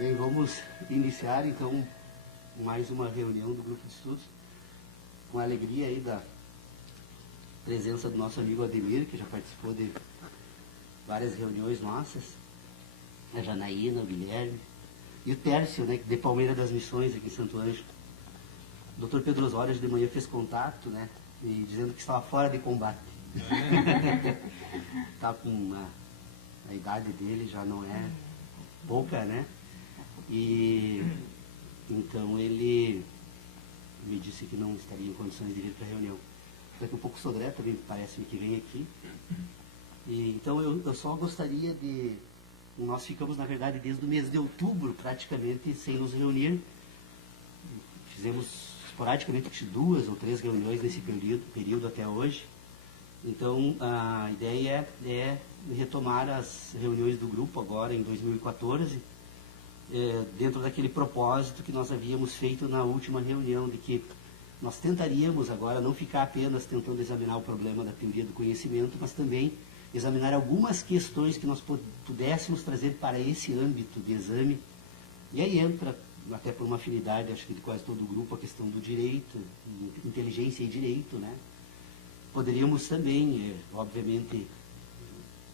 Bem, vamos iniciar então mais uma reunião do Grupo de Estudos, com a alegria aí da presença do nosso amigo Ademir, que já participou de várias reuniões nossas, a Janaína, o Guilherme, e o Tércio, né, de Palmeira das Missões, aqui em Santo Ângelo. O Dr. Pedro Osório de manhã fez contato, né, e dizendo que estava fora de combate. Está com a idade dele, já não é pouca, né? E então ele me disse que não estaria em condições de vir para a reunião. Daqui a pouco o Sodré também parece-me que vem aqui. E, então eu só gostaria de... Nós ficamos, na verdade, desde o mês de outubro, praticamente, sem nos reunir. Fizemos esporadicamente 2 ou 3 reuniões nesse período até hoje. Então, a ideia é retomar as reuniões do grupo agora em 2014, dentro daquele propósito que nós havíamos feito na última reunião, de que nós tentaríamos agora não ficar apenas tentando examinar o problema da teoria do conhecimento, mas também examinar algumas questões que nós pudéssemos trazer para esse âmbito de exame. E aí entra, até por uma afinidade, acho que de quase todo o grupo, a questão do direito, inteligência e direito, né? Poderíamos também, obviamente,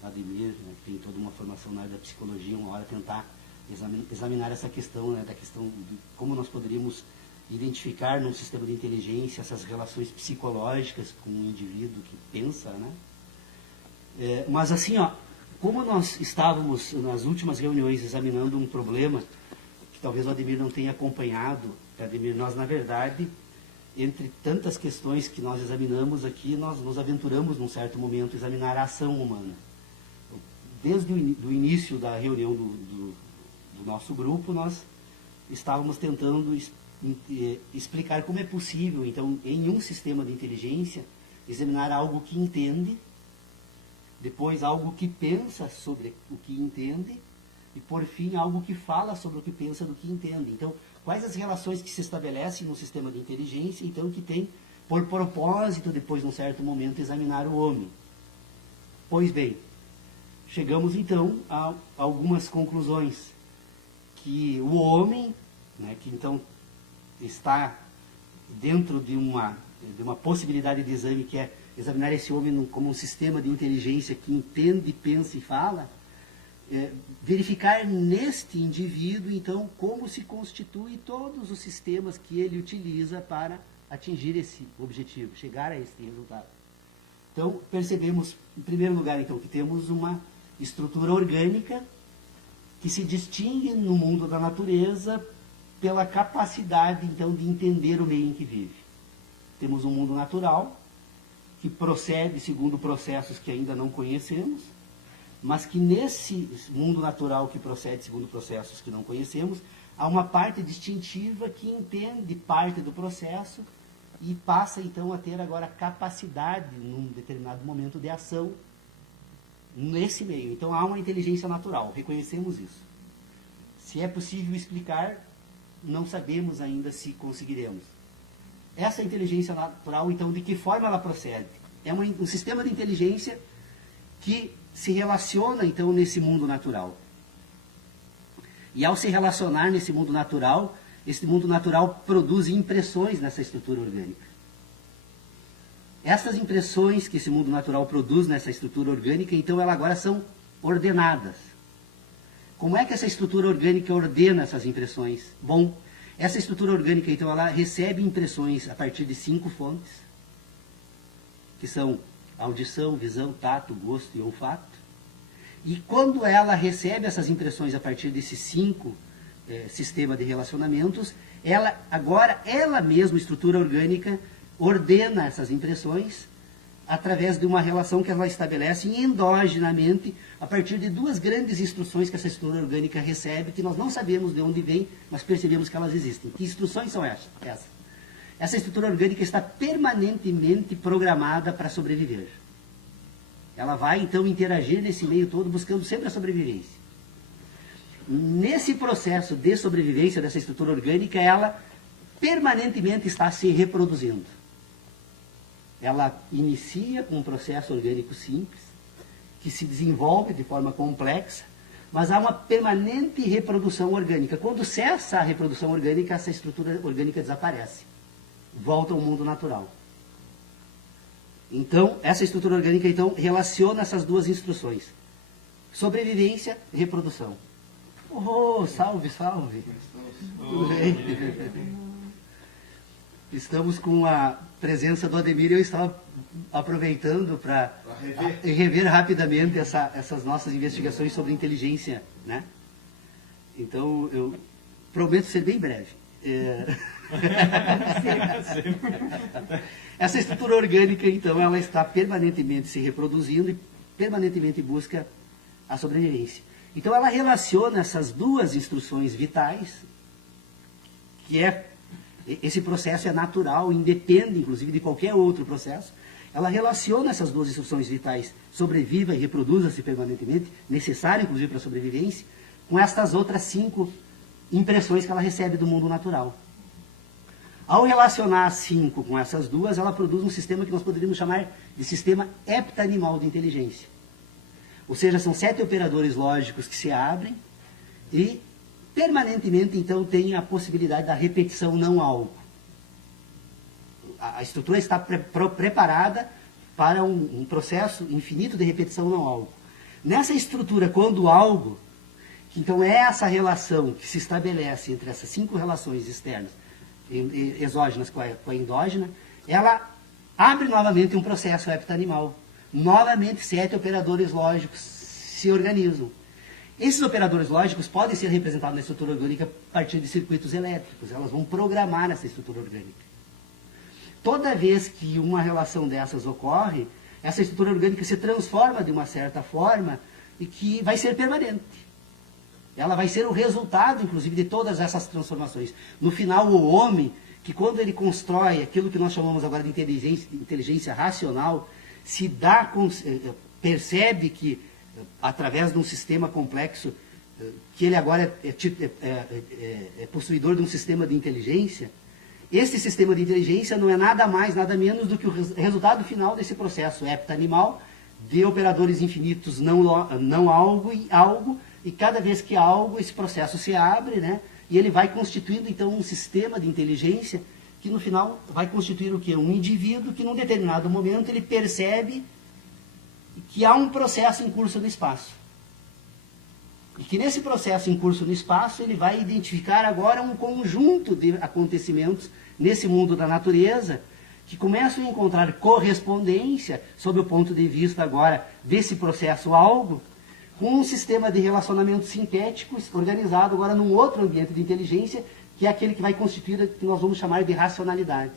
Ademir, né, que tem toda uma formação na área da psicologia, uma hora tentar examinar essa questão, né, da questão de como nós poderíamos identificar num sistema de inteligência essas relações psicológicas com um indivíduo que pensa, né? Mas assim, ó, como nós estávamos nas últimas reuniões examinando um problema que talvez o Ademir não tenha acompanhado, Ademir, nós na verdade, entre tantas questões que nós examinamos aqui, nós nos aventuramos num certo momento a examinar a ação humana. Desde o início da reunião do nosso grupo, nós estávamos tentando explicar como é possível, então, em um sistema de inteligência, examinar algo que entende, depois algo que pensa sobre o que entende, e por fim algo que fala sobre o que pensa do que entende. Então, quais as relações que se estabelecem no sistema de inteligência, então, que tem por propósito, depois de um certo momento, examinar o homem? Pois bem, chegamos então a algumas conclusões. Que o homem, né, que então está dentro de uma possibilidade de exame, que é examinar esse homem como um sistema de inteligência que entende, pensa e fala, verificar neste indivíduo, então, como se constitui todos os sistemas que ele utiliza para atingir esse objetivo, chegar a esse resultado. Então, percebemos, em primeiro lugar, então, que temos uma estrutura orgânica que se distingue no mundo da natureza pela capacidade, então, de entender o meio em que vive. Temos um mundo natural, que procede segundo processos que ainda não conhecemos, mas que nesse mundo natural que procede segundo processos que não conhecemos, há uma parte distintiva que entende parte do processo e passa, então, a ter agora capacidade, num determinado momento, de ação nesse meio. Então, há uma inteligência natural, reconhecemos isso. Se é possível explicar, não sabemos ainda se conseguiremos. Essa inteligência natural, então, de que forma ela procede? É um sistema de inteligência que se relaciona, então, nesse mundo natural. E ao se relacionar nesse mundo natural, esse mundo natural produz impressões nessa estrutura orgânica. Essas impressões que esse mundo natural produz nessa estrutura orgânica, então, elas agora são ordenadas. Como é que essa estrutura orgânica ordena essas impressões? Bom, essa estrutura orgânica, então, ela recebe impressões a partir de 5 fontes, que são audição, visão, tato, gosto e olfato. E quando ela recebe essas impressões a partir desses 5 sistemas de relacionamentos, ela mesma, estrutura orgânica, ordena essas impressões através de uma relação que ela estabelece endogenamente a partir de 2 grandes instruções que essa estrutura orgânica recebe, que nós não sabemos de onde vem, mas percebemos que elas existem. Que instruções são essas? Essa estrutura orgânica está permanentemente programada para sobreviver. Ela vai, então, interagir nesse meio todo, buscando sempre a sobrevivência. Nesse processo de sobrevivência dessa estrutura orgânica, ela permanentemente está se reproduzindo. Ela inicia com um processo orgânico simples, que se desenvolve de forma complexa, mas há uma permanente reprodução orgânica. Quando cessa a reprodução orgânica, essa estrutura orgânica desaparece. Volta ao mundo natural. Então, essa estrutura orgânica então, relaciona essas duas instruções. Sobrevivência e reprodução. Oh, salve, salve. Tudo bem? Estamos com a presença do Ademir e eu estava aproveitando para rever rapidamente essas nossas investigações sobre inteligência, né? Então, eu prometo ser bem breve. Essa estrutura orgânica, então, ela está permanentemente se reproduzindo e permanentemente busca a sobrevivência. Então, ela relaciona essas duas instruções vitais, que esse processo é natural, independe, inclusive, de qualquer outro processo. Ela relaciona essas duas instruções vitais, sobreviva e reproduza-se permanentemente, necessário, inclusive, para a sobrevivência, com estas outras 5 impressões que ela recebe do mundo natural. Ao relacionar as 5 com essas duas, ela produz um sistema que nós poderíamos chamar de sistema heptanimal de inteligência. Ou seja, são 7 operadores lógicos que se abrem e permanentemente, então, tem a possibilidade da repetição não algo. A estrutura está preparada para um processo infinito de repetição não algo. Nessa estrutura, quando algo, que então é essa relação que se estabelece entre essas 5 relações externas, exógenas com a endógena, ela abre novamente um processo heptanimal. Novamente, 7 operadores lógicos se organizam. Esses operadores lógicos podem ser representados na estrutura orgânica a partir de circuitos elétricos. Elas vão programar essa estrutura orgânica. Toda vez que uma relação dessas ocorre, essa estrutura orgânica se transforma de uma certa forma e que vai ser permanente. Ela vai ser o resultado, inclusive, de todas essas transformações. No final, o homem, que quando ele constrói aquilo que nós chamamos agora de inteligência racional, percebe que, através de um sistema complexo, que ele agora é possuidor de um sistema de inteligência, esse sistema de inteligência não é nada mais, nada menos do que o resultado final desse processo heptanimal de operadores infinitos não algo e algo, e cada vez que algo, esse processo se abre, né? E ele vai constituindo, então, um sistema de inteligência que, no final, vai constituir o quê? Um indivíduo que, num determinado momento, ele percebe que há um processo em curso no espaço. E que, nesse processo em curso no espaço, ele vai identificar agora um conjunto de acontecimentos nesse mundo da natureza que começam a encontrar correspondência, sob o ponto de vista agora desse processo algo, com um sistema de relacionamento sintético organizado agora num outro ambiente de inteligência, que é aquele que vai constituir o que nós vamos chamar de racionalidade.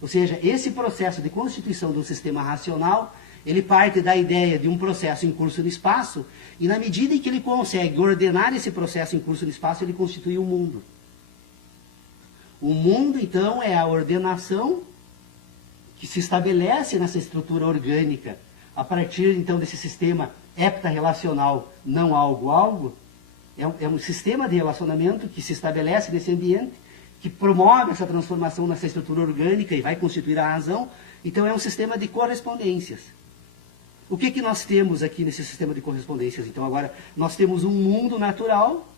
Ou seja, esse processo de constituição de um sistema racional, ele parte da ideia de um processo em curso no espaço, e na medida em que ele consegue ordenar esse processo em curso no espaço, ele constitui o mundo. O mundo, então, é a ordenação que se estabelece nessa estrutura orgânica, a partir, então, desse sistema heptarrelacional não algo-algo. É um sistema de relacionamento que se estabelece nesse ambiente, que promove essa transformação nessa estrutura orgânica e vai constituir a razão. Então, é um sistema de correspondências. O que nós temos aqui nesse sistema de correspondências? Então, agora, nós temos um mundo natural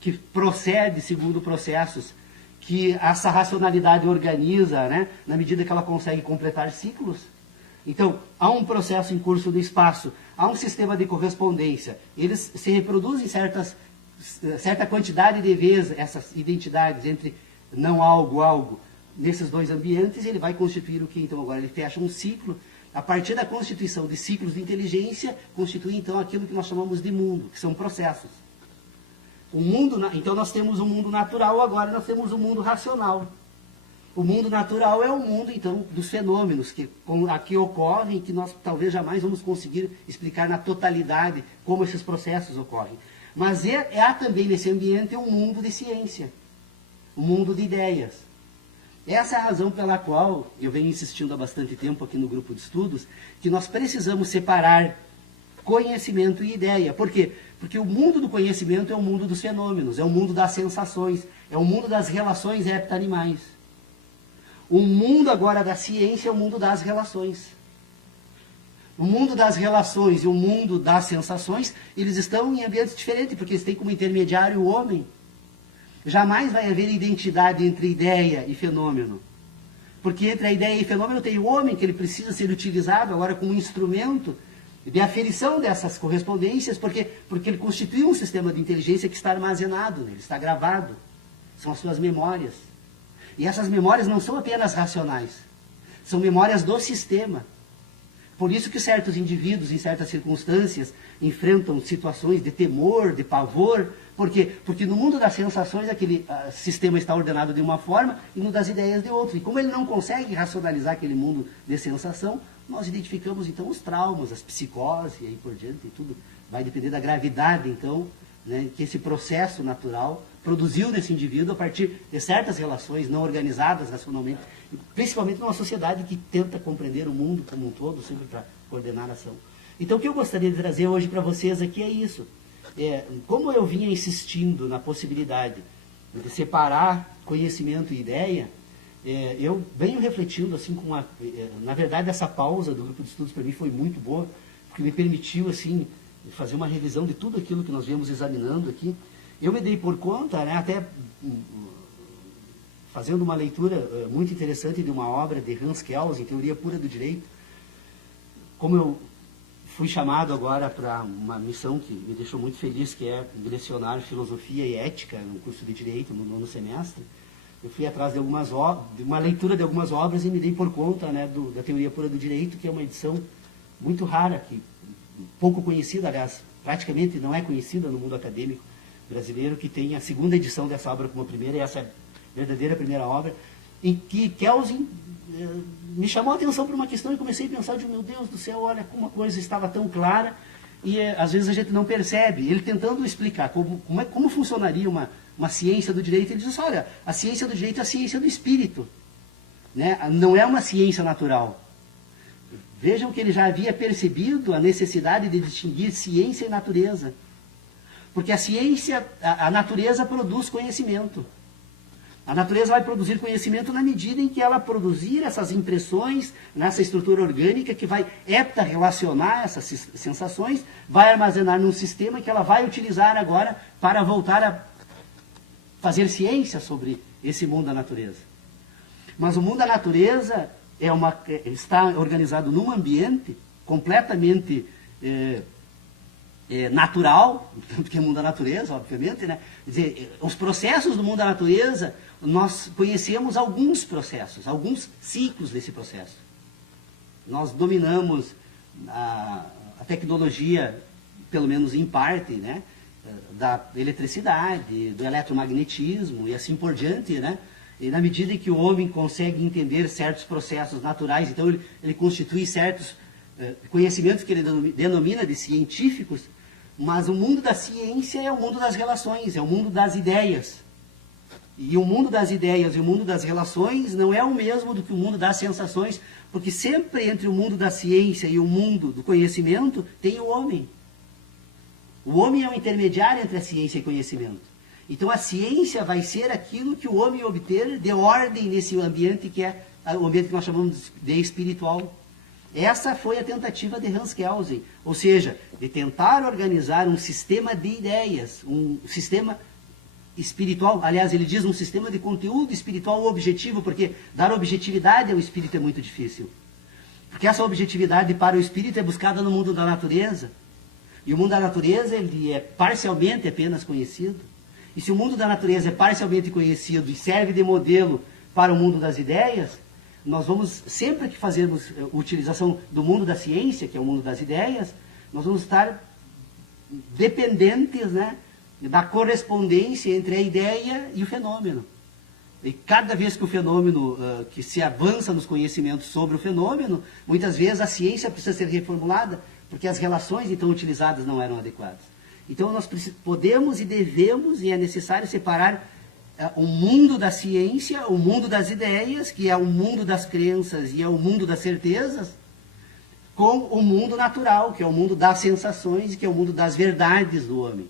que procede segundo processos que essa racionalidade organiza, né, na medida que ela consegue completar ciclos. Então, há um processo em curso no espaço, há um sistema de correspondência. Eles se reproduzem certa quantidade de vezes, essas identidades entre não algo, nesses dois ambientes, ele vai constituir o que? Então, agora ele fecha um ciclo. A partir da constituição de ciclos de inteligência, constitui então aquilo que nós chamamos de mundo, que são processos. Então nós temos um mundo natural, agora nós temos um mundo racional. O mundo natural é o mundo, então, dos fenômenos que aqui ocorrem e que nós talvez jamais vamos conseguir explicar na totalidade como esses processos ocorrem. Mas há também nesse ambiente um mundo de ciência, um mundo de ideias. Essa é a razão pela qual eu venho insistindo há bastante tempo aqui no grupo de estudos, que nós precisamos separar conhecimento e ideia. Por quê? Porque o mundo do conhecimento é o mundo dos fenômenos, é o mundo das sensações, é o mundo das relações heptanimais. O mundo agora da ciência é o mundo das relações. O mundo das relações e o mundo das sensações, eles estão em ambientes diferentes, porque eles têm como intermediário o homem. Jamais vai haver identidade entre ideia e fenômeno. Porque entre a ideia e o fenômeno tem o homem, que ele precisa ser utilizado agora como instrumento de aferição dessas correspondências, porque ele constitui um sistema de inteligência que está armazenado, ele está gravado. São as suas memórias. E essas memórias não são apenas racionais, são memórias do sistema. Por isso que certos indivíduos, em certas circunstâncias, enfrentam situações de temor, de pavor. Por quê? Porque no mundo das sensações, aquele sistema está ordenado de uma forma e no das ideias de outra. E como ele não consegue racionalizar aquele mundo de sensação, nós identificamos, então, os traumas, as psicoses e aí por diante. E tudo vai depender da gravidade, então, né, que esse processo natural produziu nesse indivíduo a partir de certas relações não organizadas racionalmente, principalmente numa sociedade que tenta compreender o mundo como um todo, sempre para coordenar a ação. Então, o que eu gostaria de trazer hoje para vocês aqui é isso. Como eu vinha insistindo na possibilidade de separar conhecimento e ideia, eu venho refletindo, assim, na verdade, essa pausa do grupo de estudos para mim foi muito boa, porque me permitiu, assim, fazer uma revisão de tudo aquilo que nós viemos examinando aqui. Eu me dei por conta, né, até fazendo uma leitura muito interessante de uma obra de Hans Kelsen, Teoria Pura do Direito, como eu fui chamado agora para uma missão que me deixou muito feliz, que é lecionar filosofia e ética no curso de Direito, no 9º semestre. Eu fui atrás de uma leitura de algumas obras e me dei por conta, né, da Teoria Pura do Direito, que é uma edição muito rara, pouco conhecida, aliás, praticamente não é conhecida no mundo acadêmico brasileiro, que tem a segunda edição dessa obra como a primeira, e essa é a verdadeira primeira obra, em que Kelsen me chamou a atenção por uma questão e comecei a pensar, meu Deus do céu, olha como a coisa estava tão clara e às vezes a gente não percebe. Ele tentando explicar como funcionaria uma ciência do direito, ele diz assim, olha, a ciência do direito é a ciência do espírito, né? Não é uma ciência natural. Vejam que ele já havia percebido a necessidade de distinguir ciência e natureza. Porque a ciência, a natureza produz conhecimento. A natureza vai produzir conhecimento na medida em que ela produzir essas impressões nessa estrutura orgânica que vai hepta-relacionar essas sensações, vai armazenar num sistema que ela vai utilizar agora para voltar a fazer ciência sobre esse mundo da natureza. Mas o mundo da natureza está organizado num ambiente completamente natural, porque é o mundo da natureza, obviamente, né? Quer dizer, os processos do mundo da natureza, nós conhecemos alguns processos, alguns ciclos desse processo. Nós dominamos a tecnologia, pelo menos em parte, né? Da eletricidade, do eletromagnetismo e assim por diante, né? E na medida em que o homem consegue entender certos processos naturais, então ele constitui certos conhecimentos que ele denomina de científicos, mas o mundo da ciência é o mundo das relações, é o mundo das ideias. E o mundo das ideias e o mundo das relações não é o mesmo do que o mundo das sensações, porque sempre entre o mundo da ciência e o mundo do conhecimento tem o homem. O homem é o intermediário entre a ciência e o conhecimento. Então a ciência vai ser aquilo que o homem obter de ordem nesse ambiente que é o ambiente que nós chamamos de espiritual. Essa foi a tentativa de Hans Kelsen, ou seja, de tentar organizar um sistema de ideias, um sistema espiritual, aliás, ele diz um sistema de conteúdo espiritual objetivo, porque dar objetividade ao espírito é muito difícil. Porque essa objetividade para o espírito é buscada no mundo da natureza. E o mundo da natureza, ele é parcialmente apenas conhecido. E se o mundo da natureza é parcialmente conhecido e serve de modelo para o mundo das ideias, nós vamos, sempre que fazermos utilização do mundo da ciência, que é o mundo das ideias, nós vamos estar dependentes, né, da correspondência entre a ideia e o fenômeno. E cada vez que o fenômeno, que se avança nos conhecimentos sobre o fenômeno, muitas vezes a ciência precisa ser reformulada, porque as relações então utilizadas não eram adequadas. Então nós podemos e devemos, e é necessário separar o mundo da ciência, o mundo das ideias, que é o mundo das crenças e é o mundo das certezas, com o mundo natural, que é o mundo das sensações, que é o mundo das verdades do homem.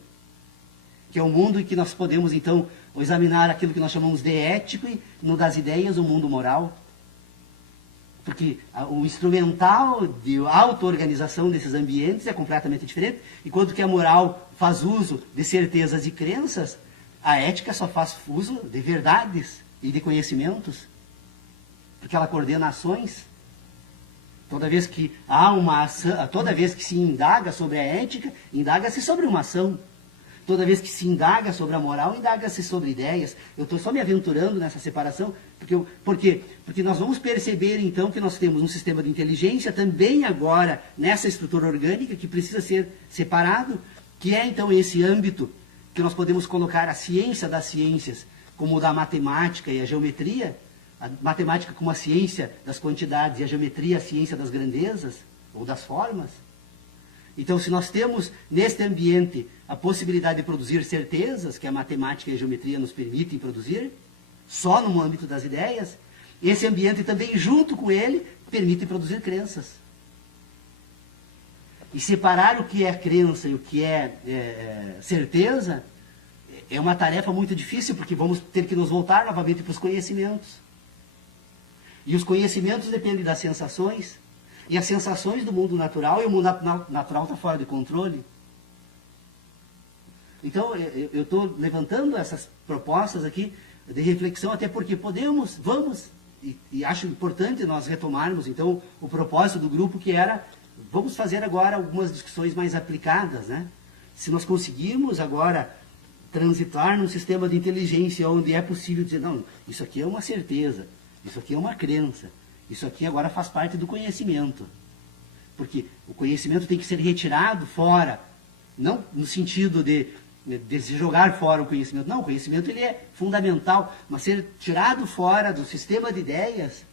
Que é o mundo em que nós podemos, então, examinar aquilo que nós chamamos de ético, e no das ideias, o mundo moral. Porque o instrumental de auto-organização desses ambientes é completamente diferente. Enquanto que a moral faz uso de certezas e crenças, a ética só faz uso de verdades e de conhecimentos. Porque ela coordena ações. Toda vez que há uma ação, toda vez que se indaga sobre a ética, indaga-se sobre uma ação. Toda vez que se indaga sobre a moral, indaga-se sobre ideias. Eu estou só me aventurando nessa separação, por quê? Porque nós vamos perceber, então, que nós temos um sistema de inteligência também agora, nessa estrutura orgânica, que precisa ser separado, que é, então, esse âmbito que nós podemos colocar a ciência das ciências, como o da matemática e a geometria, a matemática como a ciência das quantidades e a geometria a ciência das grandezas, ou das formas. Então, se nós temos neste ambiente a possibilidade de produzir certezas, que a matemática e a geometria nos permitem produzir, só no âmbito das ideias, esse ambiente também, junto com ele, permite produzir crenças. E separar o que é crença e o que é certeza é uma tarefa muito difícil, porque vamos ter que nos voltar novamente para os conhecimentos. E os conhecimentos dependem das sensações, e as sensações do mundo natural, e o mundo natural está fora de controle. Então, eu estou levantando essas propostas aqui de reflexão, até porque vamos, e acho importante nós retomarmos, então, o propósito do grupo, que era, vamos fazer agora algumas discussões mais aplicadas, né? Se nós conseguirmos agora transitar num sistema de inteligência onde é possível dizer, não, isso aqui é uma certeza, isso aqui é uma crença, isso aqui agora faz parte do conhecimento. Porque o conhecimento tem que ser retirado fora, não no sentido de se jogar fora o conhecimento. Não, o conhecimento ele é fundamental, mas ser tirado fora do sistema de ideias,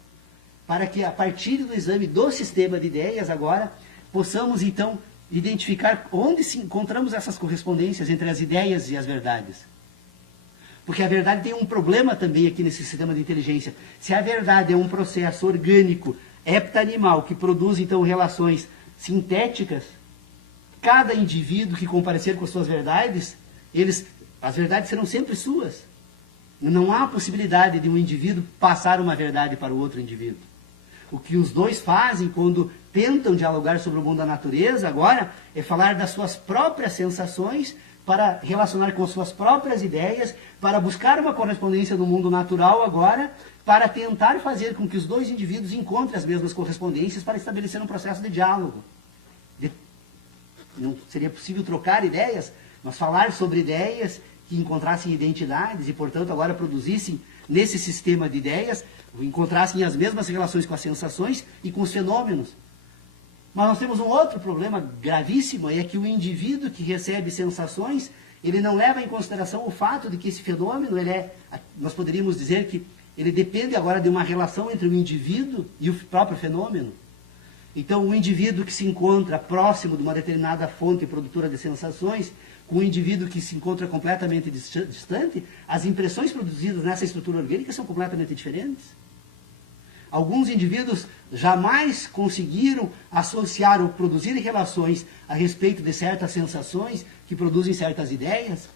para que a partir do exame do sistema de ideias agora, possamos então identificar onde se encontramos essas correspondências entre as ideias e as verdades. Porque a verdade tem um problema também aqui nesse sistema de inteligência. Se a verdade é um processo orgânico, heptanimal, que produz então relações sintéticas, cada indivíduo que comparecer com as suas verdades, as verdades serão sempre suas. Não há possibilidade de um indivíduo passar uma verdade para o outro indivíduo. O que os dois fazem quando tentam dialogar sobre o mundo da natureza agora é falar das suas próprias sensações, para relacionar com suas próprias ideias, para buscar uma correspondência no mundo natural agora, para tentar fazer com que os dois indivíduos encontrem as mesmas correspondências para estabelecer um processo de diálogo. Não seria possível trocar ideias, mas falar sobre ideias que encontrassem identidades e, portanto, agora produzissem nesse sistema de ideias, encontrassem as mesmas relações com as sensações e com os fenômenos. Mas nós temos um outro problema gravíssimo, é que o indivíduo que recebe sensações, ele não leva em consideração o fato de que esse fenômeno, nós poderíamos dizer que ele depende agora de uma relação entre o indivíduo e o próprio fenômeno. Então, o indivíduo que se encontra próximo de uma determinada fonte produtora de sensações, com o indivíduo que se encontra completamente distante, as impressões produzidas nessa estrutura orgânica são completamente diferentes. Alguns indivíduos jamais conseguiram associar ou produzir relações a respeito de certas sensações que produzem certas ideias,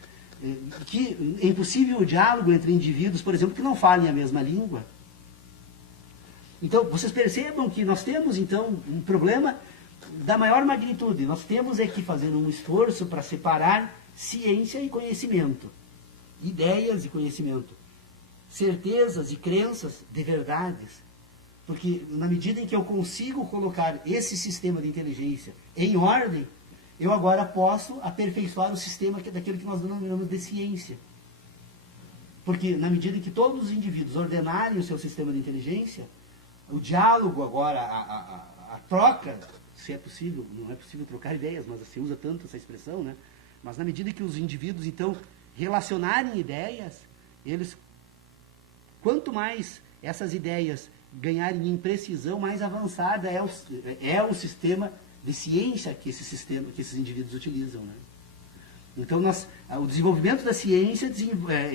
que é impossível o diálogo entre indivíduos, por exemplo, que não falem a mesma língua. Então, vocês percebam que nós temos, então, um problema da maior magnitude. Nós temos que fazer um esforço para separar ciência e conhecimento, ideias e conhecimento, certezas e crenças de verdades. Porque na medida em que eu consigo colocar esse sistema de inteligência em ordem, eu agora posso aperfeiçoar o sistema daquilo que nós denominamos de ciência. Porque na medida em que todos os indivíduos ordenarem o seu sistema de inteligência, o diálogo agora, a troca, se é possível, não é possível trocar ideias, mas se usa tanto essa expressão, né? Mas na medida em que os indivíduos, então, relacionarem ideias, quanto mais essas ideias ganharem em precisão, mais avançada é o sistema de ciência que esses indivíduos utilizam, né? Então, o desenvolvimento da ciência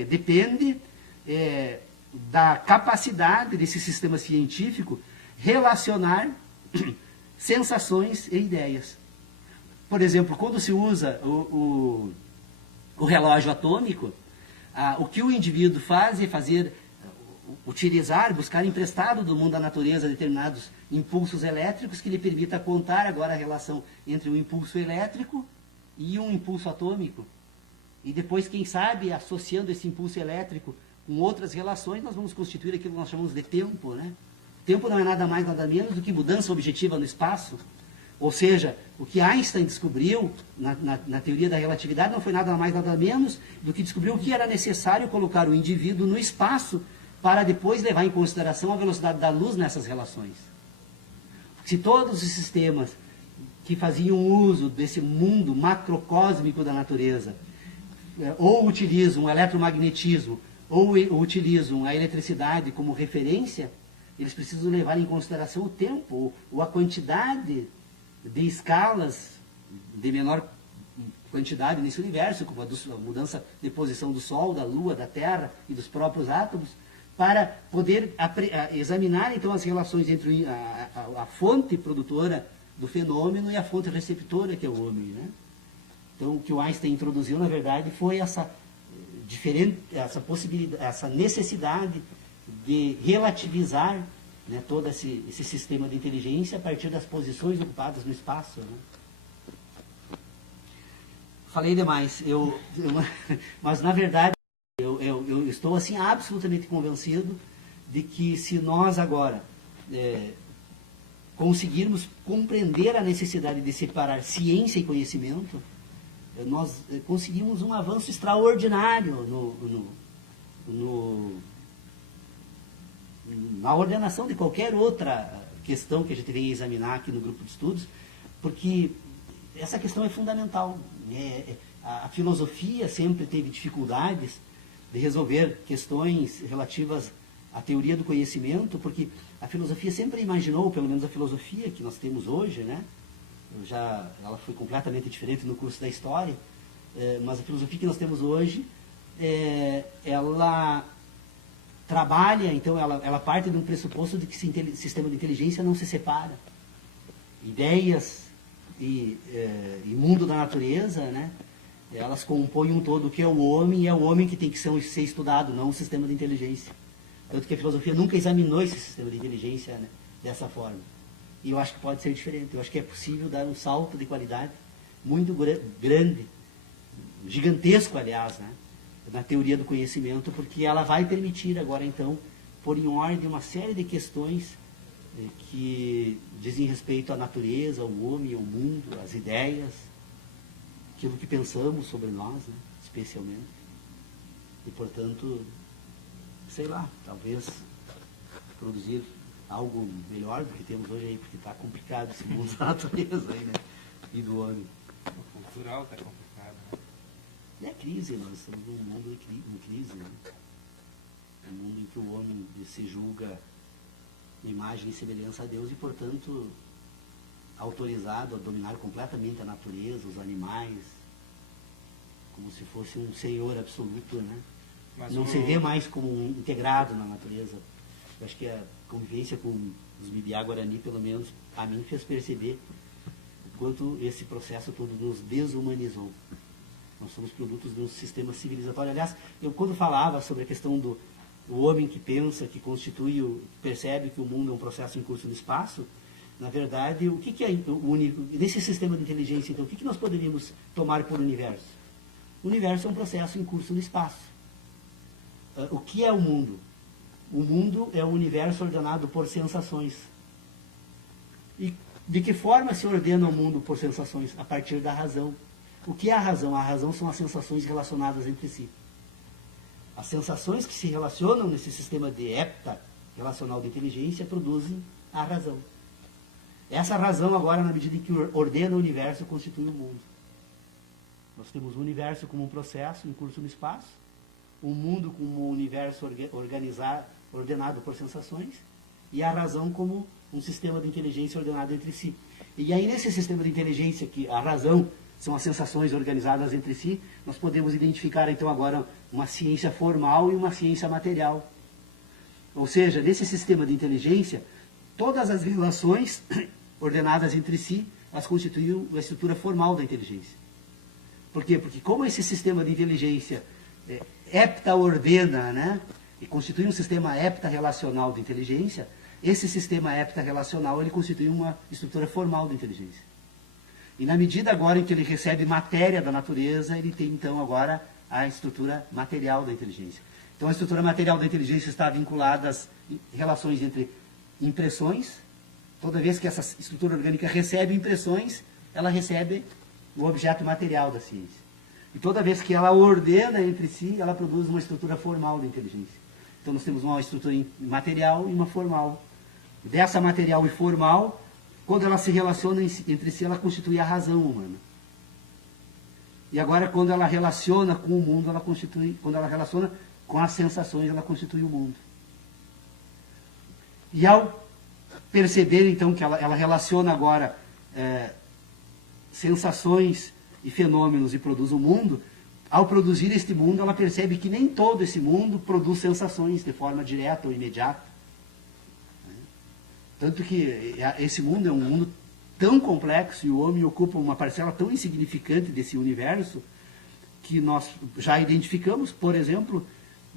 depende da capacidade desse sistema científico relacionar sensações e ideias. Por exemplo, quando se usa o relógio atômico, o que o indivíduo faz é fazer utilizar, buscar emprestado do mundo da natureza determinados impulsos elétricos que lhe permita contar agora a relação entre um impulso elétrico e um impulso atômico. E depois, quem sabe, associando esse impulso elétrico com outras relações, nós vamos constituir aquilo que nós chamamos de tempo, né? Tempo não é nada mais, nada menos do que mudança objetiva no espaço. Ou seja, o que Einstein descobriu na teoria da relatividade não foi nada mais, nada menos do que descobriu que era necessário colocar o indivíduo no espaço para depois levar em consideração a velocidade da luz nessas relações. Se todos os sistemas que faziam uso desse mundo macrocósmico da natureza, ou utilizam o eletromagnetismo, ou utilizam a eletricidade como referência, eles precisam levar em consideração o tempo, ou a quantidade de escalas de menor quantidade nesse universo, como a mudança de posição do Sol, da Lua, da Terra e dos próprios átomos, para poder examinar então as relações entre a fonte produtora do fenômeno e a fonte receptora, que é o homem, né? Então, o que o Einstein introduziu, na verdade, foi essa possibilidade, essa necessidade de relativizar, né, todo esse sistema de inteligência a partir das posições ocupadas no espaço, né? Falei demais, mas na verdade eu estou assim absolutamente convencido de que se nós agora conseguirmos compreender a necessidade de separar ciência e conhecimento, nós conseguimos um avanço extraordinário na ordenação de qualquer outra questão que a gente venha examinar aqui no grupo de estudos, porque essa questão é fundamental. A filosofia sempre teve dificuldades de resolver questões relativas à teoria do conhecimento, porque a filosofia sempre imaginou, pelo menos a filosofia que nós temos hoje, né? Ela foi completamente diferente no curso da história, mas a filosofia que nós temos hoje, ela trabalha, então ela parte de um pressuposto de que sistema de inteligência não se separa. Ideias e mundo da natureza, né? Elas compõem um todo que é o homem, e é o homem que tem que ser estudado, não o sistema de inteligência. Tanto que a filosofia nunca examinou esse sistema de inteligência, né, dessa forma. E eu acho que pode ser diferente. Eu acho que é possível dar um salto de qualidade muito grande, gigantesco, aliás, né, na teoria do conhecimento, porque ela vai permitir agora, então, pôr em ordem uma série de questões que dizem respeito à natureza, ao homem, ao mundo, às ideias, aquilo que pensamos sobre nós, né, especialmente. E, portanto, sei lá, talvez produzir algo melhor do que temos hoje aí, porque está complicado esse mundo da natureza aí, né, e do homem. O cultural está complicado, né? E é crise, nós estamos num mundo em crise, né? Um mundo em que o homem se julga imagem e semelhança a Deus e, portanto, autorizado a dominar completamente a natureza, os animais, como se fosse um senhor absoluto, né? Mas não se vê mais como um integrado na natureza. Eu acho que a convivência com os Bibiá Guarani, pelo menos, a mim fez perceber o quanto esse processo todo nos desumanizou. Nós somos produtos de um sistema civilizatório. Aliás, eu quando falava sobre a questão do homem que pensa, que constitui, percebe que o mundo é um processo em curso no espaço, na verdade, o que é nesse sistema de inteligência, então, o que nós poderíamos tomar por universo? O universo é um processo em curso no espaço. O que é o mundo? O mundo é um universo ordenado por sensações. E de que forma se ordena o mundo por sensações? A partir da razão. O que é a razão? A razão são as sensações relacionadas entre si. As sensações que se relacionam nesse sistema de hepta relacional de inteligência produzem a razão. Essa razão agora, na medida em que ordena o universo, constitui o mundo. Nós temos o universo como um processo em curso no espaço, o mundo como um universo ordenado por sensações, e a razão como um sistema de inteligência ordenado entre si. E aí, nesse sistema de inteligência, que a razão são as sensações organizadas entre si, nós podemos identificar, então, agora uma ciência formal e uma ciência material. Ou seja, nesse sistema de inteligência, todas as relações ordenadas entre si, elas constituem a estrutura formal da inteligência. Por quê? Porque como esse sistema de inteligência hepta-ordena, né, e constitui um sistema heptarrelacional de inteligência, esse sistema heptarrelacional ele constitui uma estrutura formal de inteligência. E na medida agora em que ele recebe matéria da natureza, ele tem então agora a estrutura material da inteligência. Então a estrutura material da inteligência está vinculada às relações entre impressões. Toda vez que essa estrutura orgânica recebe impressões, ela recebe o objeto material da ciência. E toda vez que ela ordena entre si, ela produz uma estrutura formal de inteligência. Então nós temos uma estrutura material e uma formal. Dessa material e formal, quando ela se relaciona entre si, ela constitui a razão humana. E agora, quando ela relaciona com o mundo, quando ela relaciona com as sensações, ela constitui o mundo. E ao perceber, então, que ela relaciona agora sensações e fenômenos e produz o mundo, ao produzir este mundo, ela percebe que nem todo esse mundo produz sensações de forma direta ou imediata. Tanto que esse mundo é um mundo tão complexo e o homem ocupa uma parcela tão insignificante desse universo que nós já identificamos, por exemplo,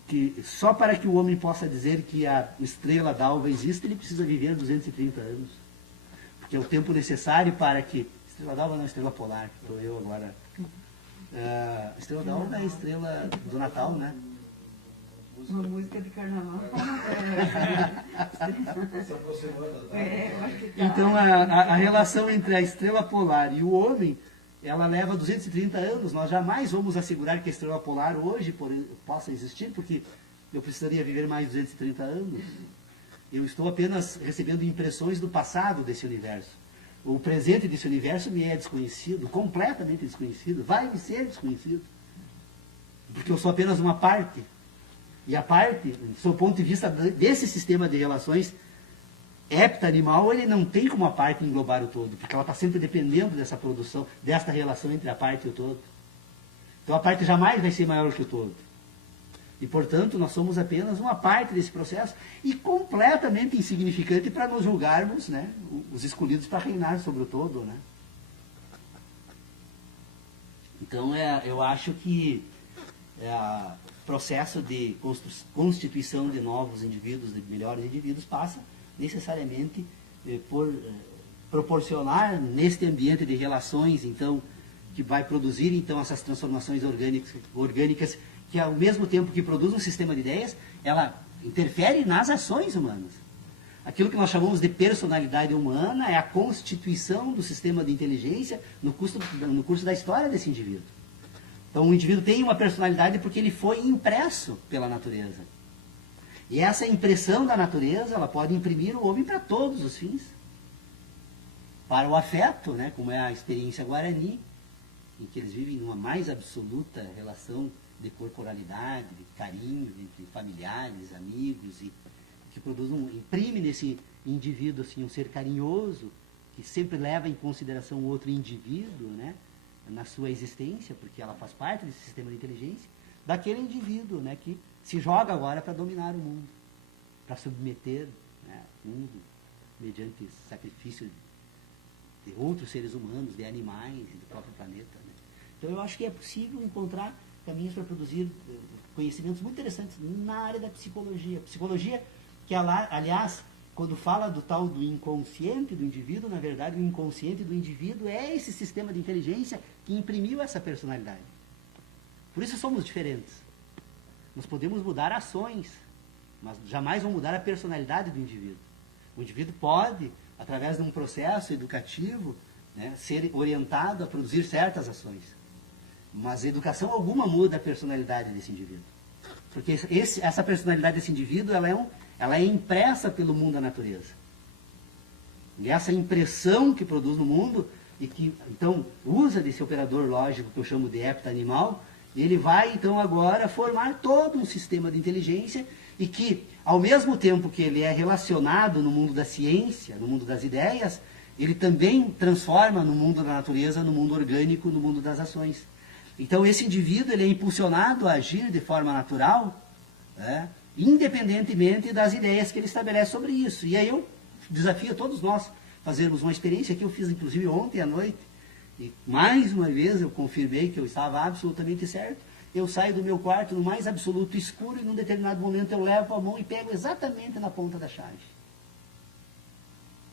que só para que o homem possa dizer que a estrela d'alva existe, ele precisa viver 230 anos. Porque é o tempo necessário para que... Estrela d'alva não é estrela polar, que estou eu agora. Estrela d'alva é a estrela do Natal, né? Uma música de carnaval. Então, a relação entre a estrela polar e o homem, ela leva 230 anos. Nós jamais vamos assegurar que a estrela polar hoje possa existir, porque eu precisaria viver mais 230 anos. Eu estou apenas recebendo impressões do passado desse universo. O presente desse universo me é desconhecido, completamente desconhecido, vai me ser desconhecido. Porque eu sou apenas uma parte. E a parte, do ponto de vista desse sistema de relações hepta-animal, ele não tem como a parte englobar o todo, porque ela está sempre dependendo dessa produção, desta relação entre a parte e o todo. Então a parte jamais vai ser maior que o todo. E, portanto, nós somos apenas uma parte desse processo e completamente insignificante para nos julgarmos, né, os escolhidos para reinar sobre o todo. Né? Então, eu acho que processo de constituição de novos indivíduos, de melhores indivíduos, passa necessariamente por proporcionar neste ambiente de relações, então, que vai produzir então essas transformações orgânicas que ao mesmo tempo que produz um sistema de ideias, ela interfere nas ações humanas. Aquilo que nós chamamos de personalidade humana é a constituição do sistema de inteligência no curso da história desse indivíduo. Então, o indivíduo tem uma personalidade porque ele foi impresso pela natureza. E essa impressão da natureza, ela pode imprimir o homem para todos os fins. Para o afeto, né, como é a experiência guarani, em que eles vivem numa mais absoluta relação de corporalidade, de carinho entre familiares, amigos, e que imprime nesse indivíduo assim, um ser carinhoso, que sempre leva em consideração o outro indivíduo, né, na sua existência, porque ela faz parte desse sistema de inteligência, daquele indivíduo, né, que se joga agora para dominar o mundo, para submeter, né, o mundo mediante sacrifício de outros seres humanos, de animais e do próprio planeta. Né. Então eu acho que é possível encontrar caminhos para produzir conhecimentos muito interessantes na área da psicologia. Psicologia que, aliás, quando fala do tal do inconsciente do indivíduo, na verdade, o inconsciente do indivíduo é esse sistema de inteligência que imprimiu essa personalidade. Por isso somos diferentes. Nós podemos mudar ações, mas jamais vamos mudar a personalidade do indivíduo. O indivíduo pode, através de um processo educativo, né, ser orientado a produzir certas ações. Mas educação alguma muda a personalidade desse indivíduo. Porque essa personalidade desse indivíduo, ela é impressa pelo mundo da natureza. E essa impressão que produz no mundo, e que, então, usa desse operador lógico que eu chamo de hepta-animal, ele vai, então, agora formar todo um sistema de inteligência e que, ao mesmo tempo que ele é relacionado no mundo da ciência, no mundo das ideias, ele também transforma no mundo da natureza, no mundo orgânico, no mundo das ações. Então, esse indivíduo ele é impulsionado a agir de forma natural, né, independentemente das ideias que ele estabelece sobre isso. E aí eu desafio a todos nós fazermos uma experiência que eu fiz, inclusive, ontem à noite, e mais uma vez eu confirmei que eu estava absolutamente certo, eu saio do meu quarto no mais absoluto escuro e num determinado momento eu levo a mão e pego exatamente na ponta da chave.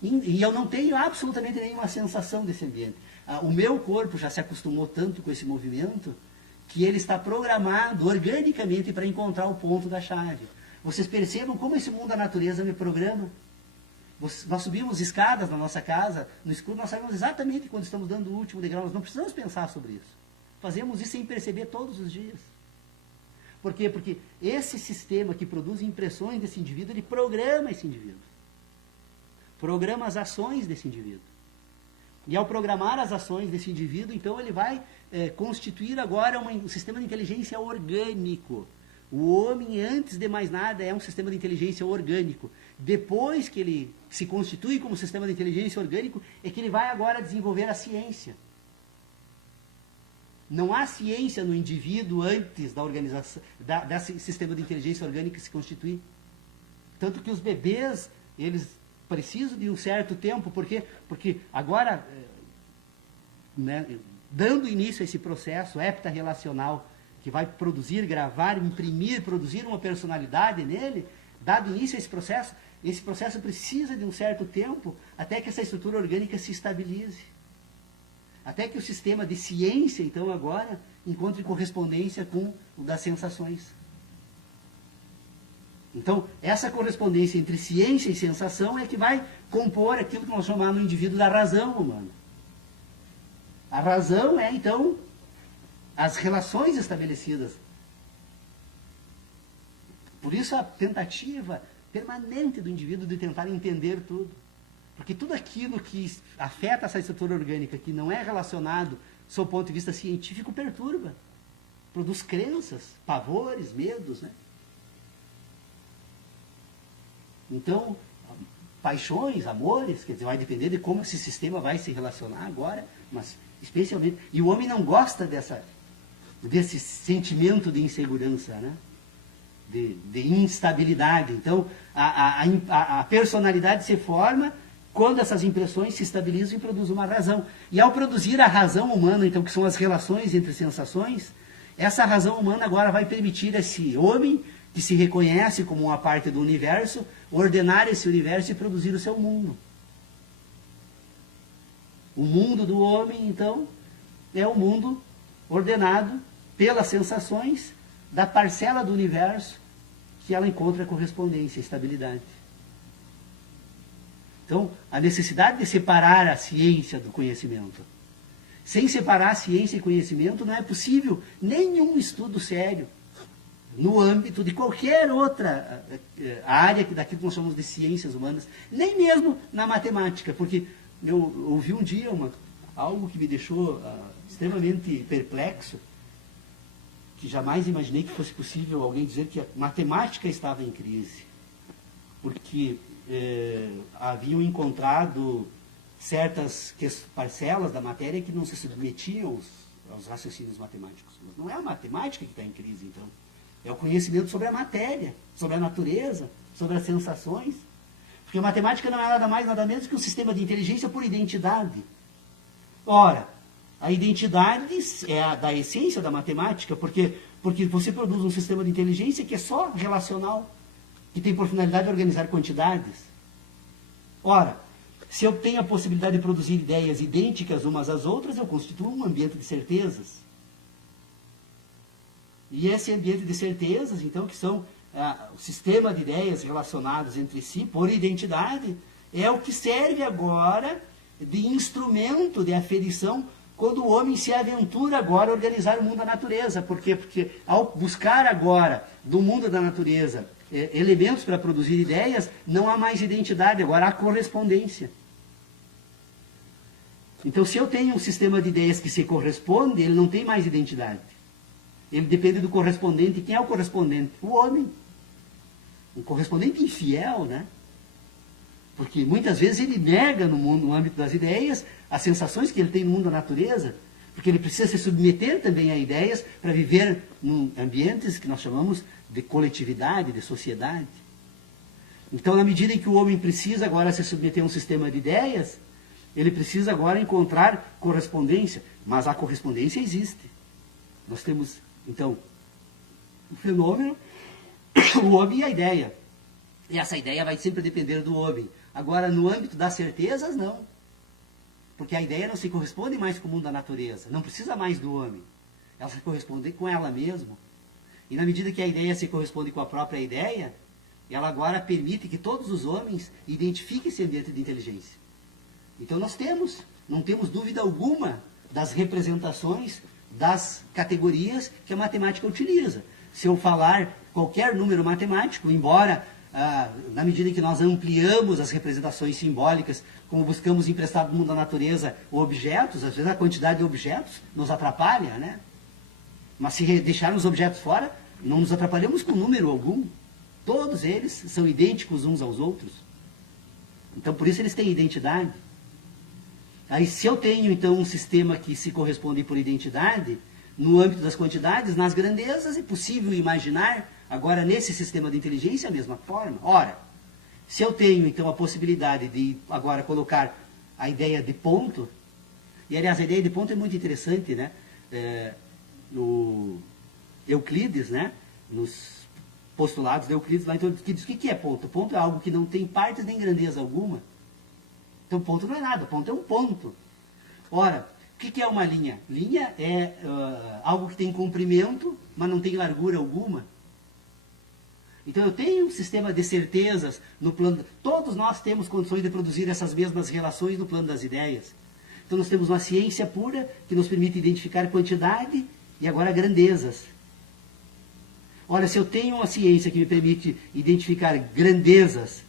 E eu não tenho absolutamente nenhuma sensação desse ambiente. O meu corpo já se acostumou tanto com esse movimento que ele está programado organicamente para encontrar o ponto da chave. Vocês percebam como esse mundo da natureza me programa? Nós subimos escadas na nossa casa, no escuro, nós sabemos exatamente quando estamos dando o último degrau, nós não precisamos pensar sobre isso. Fazemos isso sem perceber todos os dias. Por quê? Porque esse sistema que produz impressões desse indivíduo, ele programa esse indivíduo. Programa as ações desse indivíduo. E ao programar as ações desse indivíduo, então ele vai constituir agora um sistema de inteligência orgânico. O homem, antes de mais nada, é um sistema de inteligência orgânico. Depois que ele se constitui como sistema de inteligência orgânico, é que ele vai agora desenvolver a ciência. Não há ciência no indivíduo antes da organização, desse sistema de inteligência orgânica se constituir. Tanto que os bebês, eles precisam de um certo tempo, porque agora, né, dando início a esse processo heptarrelacional, que vai produzir, gravar, imprimir, produzir uma personalidade nele, dado início a esse processo precisa de um certo tempo até que essa estrutura orgânica se estabilize. Até que o sistema de ciência, então, agora, encontre correspondência com o das sensações. Então, essa correspondência entre ciência e sensação é que vai compor aquilo que nós chamamos no indivíduo da razão humana. A razão é, então, as relações estabelecidas. Por isso a tentativa permanente do indivíduo de tentar entender tudo. Porque tudo aquilo que afeta essa estrutura orgânica, que não é relacionado, sob o ponto de vista científico, perturba. Produz crenças, pavores, medos, né? Então, paixões, amores, quer dizer, vai depender de como esse sistema vai se relacionar agora, mas especialmente... E o homem não gosta desse sentimento de insegurança, né? De instabilidade. Então, a personalidade se forma quando essas impressões se estabilizam e produzem uma razão. E ao produzir a razão humana, então, que são as relações entre sensações, essa razão humana agora vai permitir a esse homem, que se reconhece como uma parte do universo, ordenar esse universo e produzir o seu mundo. O mundo do homem, então, é o mundo ordenado pelas sensações da parcela do universo que ela encontra correspondência, estabilidade. Então, a necessidade de separar a ciência do conhecimento. Sem separar a ciência e conhecimento, não é possível nenhum estudo sério no âmbito de qualquer outra área daquilo que nós chamamos de ciências humanas, nem mesmo na matemática, porque eu ouvi um dia algo que me deixou extremamente perplexo, que jamais imaginei que fosse possível alguém dizer que a matemática estava em crise, porque haviam encontrado certas parcelas da matéria que não se submetiam aos raciocínios matemáticos. Mas não é a matemática que está em crise, então. É o conhecimento sobre a matéria, sobre a natureza, sobre as sensações. Porque a matemática não é nada mais, nada menos que um sistema de inteligência por identidade. Ora, a identidade é a da essência da matemática, porque você produz um sistema de inteligência que é só relacional, que tem por finalidade organizar quantidades. Ora, se eu tenho a possibilidade de produzir ideias idênticas umas às outras, eu constituo um ambiente de certezas. E esse ambiente de certezas, então, que são o sistema de ideias relacionadas entre si por identidade, é o que serve agora de instrumento de aferição quando o homem se aventura agora a organizar o mundo da natureza. Por quê? Porque ao buscar agora do mundo da natureza elementos para produzir ideias, não há mais identidade, agora há correspondência. Então, se eu tenho um sistema de ideias que se corresponde, ele não tem mais identidade. Ele depende do correspondente. Quem é o correspondente? O homem. Um correspondente infiel, né? Porque muitas vezes ele nega no âmbito das ideias as sensações que ele tem no mundo da natureza, porque ele precisa se submeter também a ideias para viver em ambientes que nós chamamos de coletividade, de sociedade. Então, na medida em que o homem precisa agora se submeter a um sistema de ideias, ele precisa agora encontrar correspondência, mas a correspondência existe. Nós temos Então, o fenômeno, o homem e a ideia. E essa ideia vai sempre depender do homem. Agora, no âmbito das certezas, não. Porque a ideia não se corresponde mais com o mundo da natureza. Não precisa mais do homem. Ela se corresponde com ela mesma. E na medida que a ideia se corresponde com a própria ideia, ela agora permite que todos os homens identifiquem esse ambiente de inteligência. Então nós não temos dúvida alguma das representações, das categorias que a matemática utiliza. Se eu falar qualquer número matemático, embora na medida em que nós ampliamos as representações simbólicas, como buscamos emprestado do mundo da natureza objetos, às vezes a quantidade de objetos nos atrapalha, né? Mas se deixarmos os objetos fora, não nos atrapalhamos com número algum. Todos eles são idênticos uns aos outros. Então, por isso eles têm identidade. Aí, se eu tenho, então, um sistema que se corresponde por identidade, no âmbito das quantidades, nas grandezas, é possível imaginar, agora, nesse sistema de inteligência, a mesma forma. Ora, se eu tenho, então, a possibilidade de, agora, colocar a ideia de ponto, e, aliás, a ideia de ponto é muito interessante, né? O Euclides, né? Nos postulados de Euclides, lá, então, que diz o que é ponto? Ponto é algo que não tem partes nem grandeza alguma. Então, ponto não é nada, ponto é um ponto. Ora, o que é uma linha? Linha é algo que tem comprimento, mas não tem largura alguma. Então, eu tenho um sistema de certezas no plano... Todos nós temos condições de produzir essas mesmas relações no plano das ideias. Então, nós temos uma ciência pura que nos permite identificar quantidade e agora grandezas. Olha, se eu tenho uma ciência que me permite identificar grandezas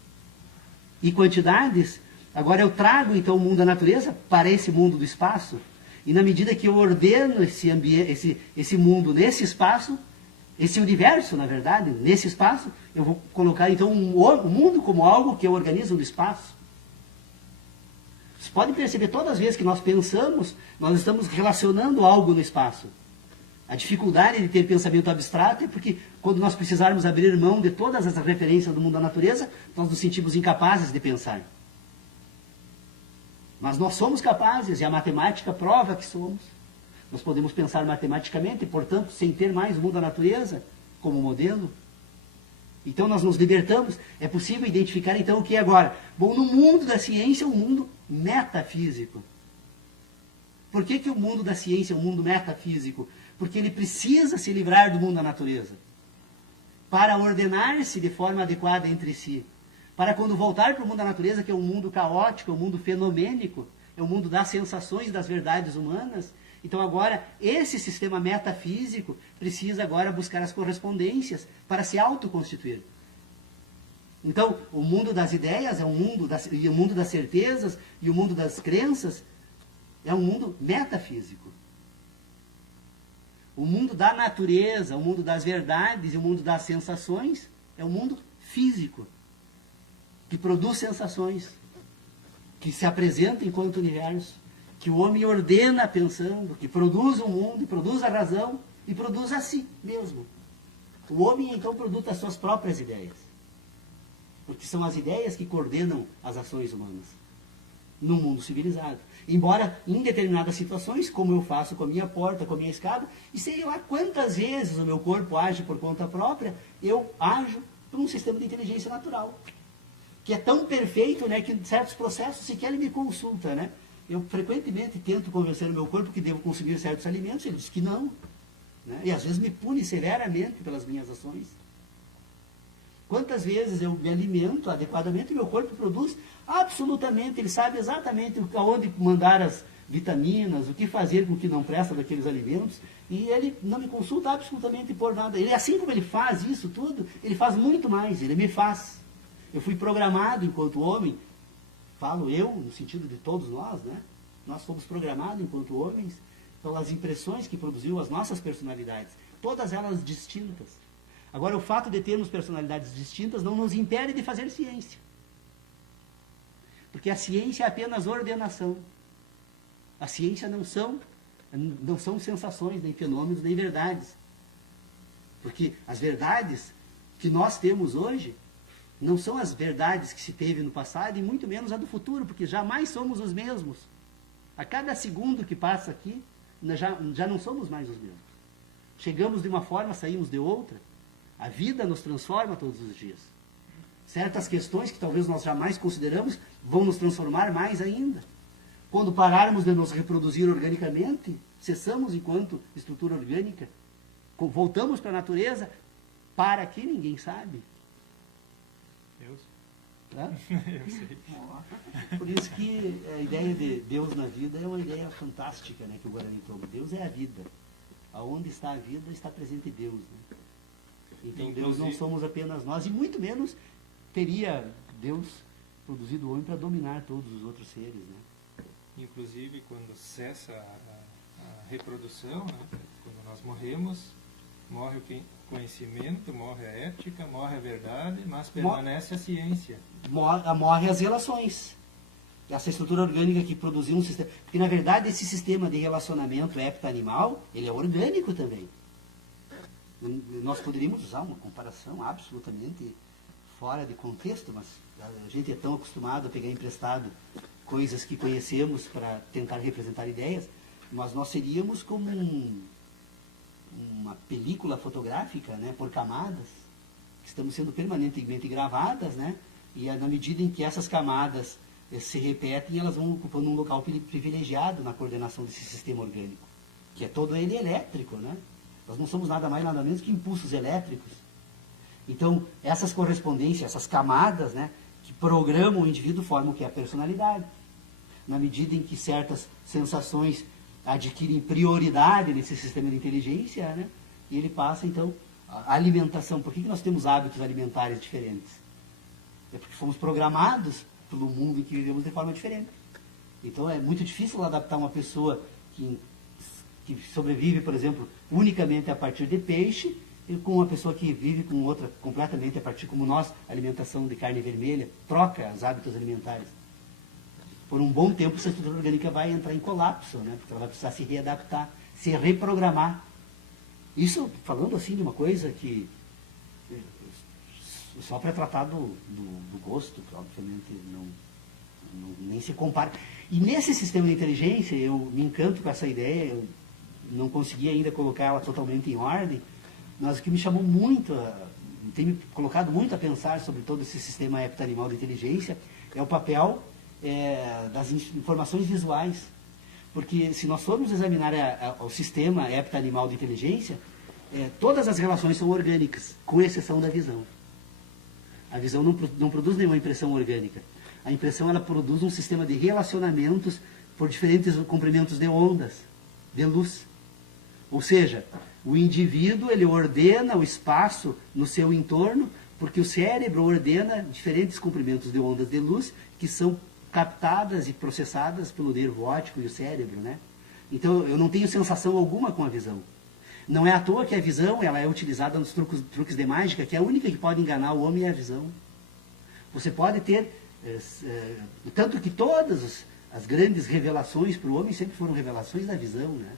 e quantidades, agora eu trago então o mundo da natureza para esse mundo do espaço, e na medida que eu ordeno esse mundo nesse espaço, esse universo, na verdade, nesse espaço, eu vou colocar então o mundo como algo que eu organizo no espaço. Vocês podem perceber, todas as vezes que nós pensamos, nós estamos relacionando algo no espaço. A dificuldade de ter pensamento abstrato é porque, quando nós precisarmos abrir mão de todas essas referências do mundo da natureza, nós nos sentimos incapazes de pensar. Mas nós somos capazes, e a matemática prova que somos. Nós podemos pensar matematicamente, portanto, sem ter mais o mundo da natureza como modelo. Então nós nos libertamos. É possível identificar então o que é agora? Bom, no mundo da ciência é um mundo metafísico. Por que o mundo da ciência é um mundo metafísico? Porque ele precisa se livrar do mundo da natureza para ordenar-se de forma adequada entre si. Para quando voltar para o mundo da natureza, que é um mundo caótico, é um mundo fenomênico, é um mundo das sensações e das verdades humanas. Então agora, esse sistema metafísico precisa agora buscar as correspondências para se autoconstituir. Então, o mundo das ideias é um mundo e o mundo das certezas e o mundo das crenças é um mundo metafísico. O mundo da natureza, o mundo das verdades e o mundo das sensações é um mundo físico, que produz sensações, que se apresenta enquanto universo, que o homem ordena pensando, que produz o mundo, e produz a razão, e produz a si mesmo. O homem, então, produz as suas próprias ideias. Porque são as ideias que coordenam as ações humanas no mundo civilizado. Embora, em determinadas situações, como eu faço com a minha porta, com a minha escada, e sei lá quantas vezes o meu corpo age por conta própria, eu ajo por um sistema de inteligência natural, que é tão perfeito, né, que em certos processos sequer ele me consulta, né? Eu frequentemente tento convencer o meu corpo que devo consumir certos alimentos, ele diz que não, né? E às vezes me pune severamente pelas minhas ações. Quantas vezes eu me alimento adequadamente e meu corpo produz absolutamente, ele sabe exatamente aonde mandar as vitaminas, o que fazer com o que não presta daqueles alimentos, e ele não me consulta absolutamente por nada. Ele, assim como ele faz isso tudo, ele faz muito mais, ele me faz. Eu fui programado enquanto homem, falo eu, no sentido de todos nós, né? Nós fomos programados enquanto homens pelas impressões que produziu as nossas personalidades, todas elas distintas. Agora, o fato de termos personalidades distintas não nos impede de fazer ciência. Porque a ciência é apenas ordenação. A ciência não são sensações, nem fenômenos, nem verdades. Porque as verdades que nós temos hoje não são as verdades que se teve no passado e muito menos a do futuro, porque jamais somos os mesmos. A cada segundo que passa aqui, já não somos mais os mesmos. Chegamos de uma forma, saímos de outra. A vida nos transforma todos os dias. Certas questões que talvez nós jamais consideramos vão nos transformar mais ainda. Quando pararmos de nos reproduzir organicamente, cessamos enquanto estrutura orgânica, voltamos para a natureza, para que ninguém sabe. Eu Tá? eu sei. Por isso que a ideia de Deus na vida é uma ideia fantástica, né, que o Guarani toma. Deus é a vida. Aonde está a vida, está presente Deus. Né? Então Deus não somos apenas nós, e muito menos teria Deus produzido o homem para dominar todos os outros seres. Né? Inclusive, quando cessa a reprodução, né? Quando nós morremos, morre o conhecimento, morre a ética, morre a verdade, mas permanece a ciência. Morre as relações. Essa estrutura orgânica que produziu um sistema. Porque, na verdade, esse sistema de relacionamento hepta-animal, ele é orgânico também. Nós poderíamos usar uma comparação absolutamente fora de contexto, mas a gente é tão acostumado a pegar emprestado coisas que conhecemos para tentar representar ideias, mas nós seríamos como uma película fotográfica, né, por camadas, que estamos sendo permanentemente gravadas, né, e na medida em que essas camadas se repetem, elas vão ocupando um local privilegiado na coordenação desse sistema orgânico, que é todo ele elétrico, né? Nós não somos nada mais, nada menos que impulsos elétricos. Então, essas correspondências, essas camadas, né, que programam o indivíduo, formam o que é a personalidade. Na medida em que certas sensações adquirem prioridade nesse sistema de inteligência, né, e ele passa, então, a alimentação. Por que nós temos hábitos alimentares diferentes? É porque fomos programados pelo mundo em que vivemos de forma diferente. Então, é muito difícil adaptar uma pessoa que sobrevive, por exemplo, unicamente a partir de peixe, e com uma pessoa que vive com outra completamente a partir, como nós, alimentação de carne vermelha, troca os hábitos alimentares. Por um bom tempo, essa estrutura orgânica vai entrar em colapso, né? Porque ela vai precisar se readaptar, se reprogramar. Isso, falando assim de uma coisa que, só para tratar do gosto, que obviamente nem se compara. E nesse sistema de inteligência, eu me encanto com essa ideia, eu não consegui ainda colocar ela totalmente em ordem, mas o que me chamou muito, tem me colocado muito a pensar sobre todo esse sistema hepta-animal de inteligência, é o papel das informações visuais. Porque se nós formos examinar o sistema hepta-animal de inteligência, todas as relações são orgânicas, com exceção da visão. A visão não produz nenhuma impressão orgânica. A impressão, ela produz um sistema de relacionamentos por diferentes comprimentos de ondas, de luz. Ou seja, o indivíduo, ele ordena o espaço no seu entorno, porque o cérebro ordena diferentes comprimentos de ondas de luz que são captadas e processadas pelo nervo óptico e o cérebro, né? Então, eu não tenho sensação alguma com a visão. Não é à toa que a visão, ela é utilizada nos truques de mágica, que é a única que pode enganar o homem é a visão. Você pode ter, tanto que todas as grandes revelações para o homem sempre foram revelações da visão, né?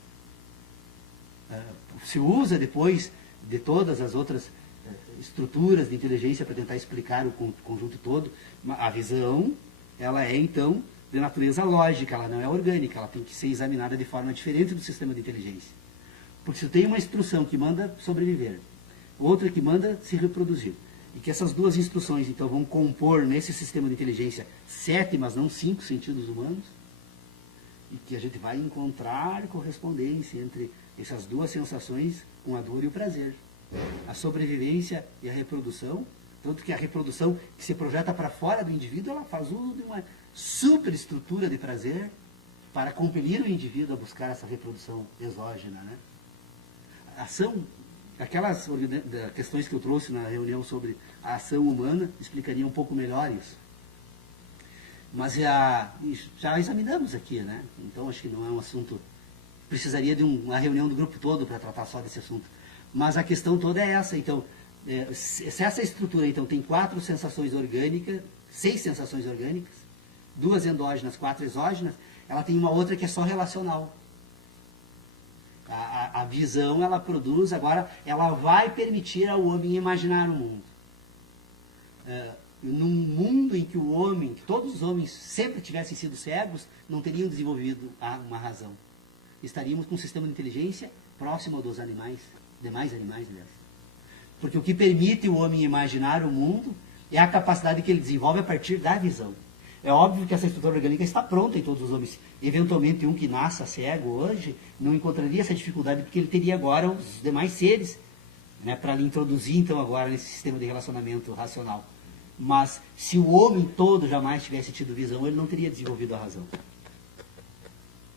Se usa depois de todas as outras estruturas de inteligência para tentar explicar o conjunto todo. A visão, ela é então de natureza lógica, ela não é orgânica, ela tem que ser examinada de forma diferente do sistema de inteligência. Porque se tem uma instrução que manda sobreviver, outra que manda se reproduzir, e que essas duas instruções então vão compor nesse sistema de inteligência 7, mas não 5 sentidos humanos, e que a gente vai encontrar correspondência entre essas duas sensações, com a dor e o prazer. A sobrevivência e a reprodução, tanto que a reprodução que se projeta para fora do indivíduo, ela faz uso de uma superestrutura de prazer para compelir o indivíduo a buscar essa reprodução exógena, né? A ação, aquelas questões que eu trouxe na reunião sobre a ação humana, explicariam um pouco melhor isso. Mas já examinamos aqui, né? Então acho que não é um assunto, precisaria de uma reunião do grupo todo para tratar só desse assunto. Mas a questão toda é essa. Então, se essa estrutura então tem 4 sensações orgânicas, 6 sensações orgânicas, 2 endógenas, 4 exógenas, ela tem uma outra que é só relacional. A visão, ela produz, agora, ela vai permitir ao homem imaginar o mundo. Num mundo em que o homem, que todos os homens sempre tivessem sido cegos, não teriam desenvolvido uma razão. Estaríamos com um sistema de inteligência próximo ao dos animais. demais animais, aliás. Porque o que permite o homem imaginar o mundo é a capacidade que ele desenvolve a partir da visão. É óbvio que essa estrutura orgânica está pronta em todos os homens. Eventualmente, um que nasça cego hoje não encontraria essa dificuldade, porque ele teria agora os demais seres, né, para lhe introduzir, então, agora nesse sistema de relacionamento racional. Mas, se o homem todo jamais tivesse tido visão, ele não teria desenvolvido a razão.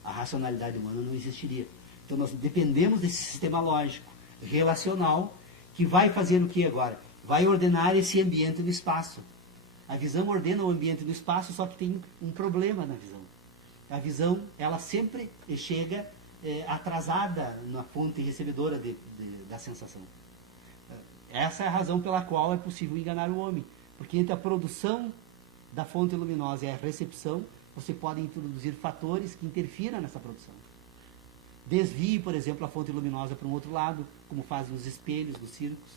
A racionalidade humana não existiria. Então, nós dependemos desse sistema lógico, relacional, que vai fazer o que agora? Vai ordenar esse ambiente no espaço. A visão ordena o ambiente no espaço, só que tem um problema na visão. A visão, ela sempre chega atrasada na fonte recebedora da sensação. Essa é a razão pela qual é possível enganar o homem. Porque entre a produção da fonte luminosa e a recepção, você pode introduzir fatores que interfiram nessa produção. Desvie, por exemplo, a fonte luminosa para um outro lado, como fazem os espelhos dos circos.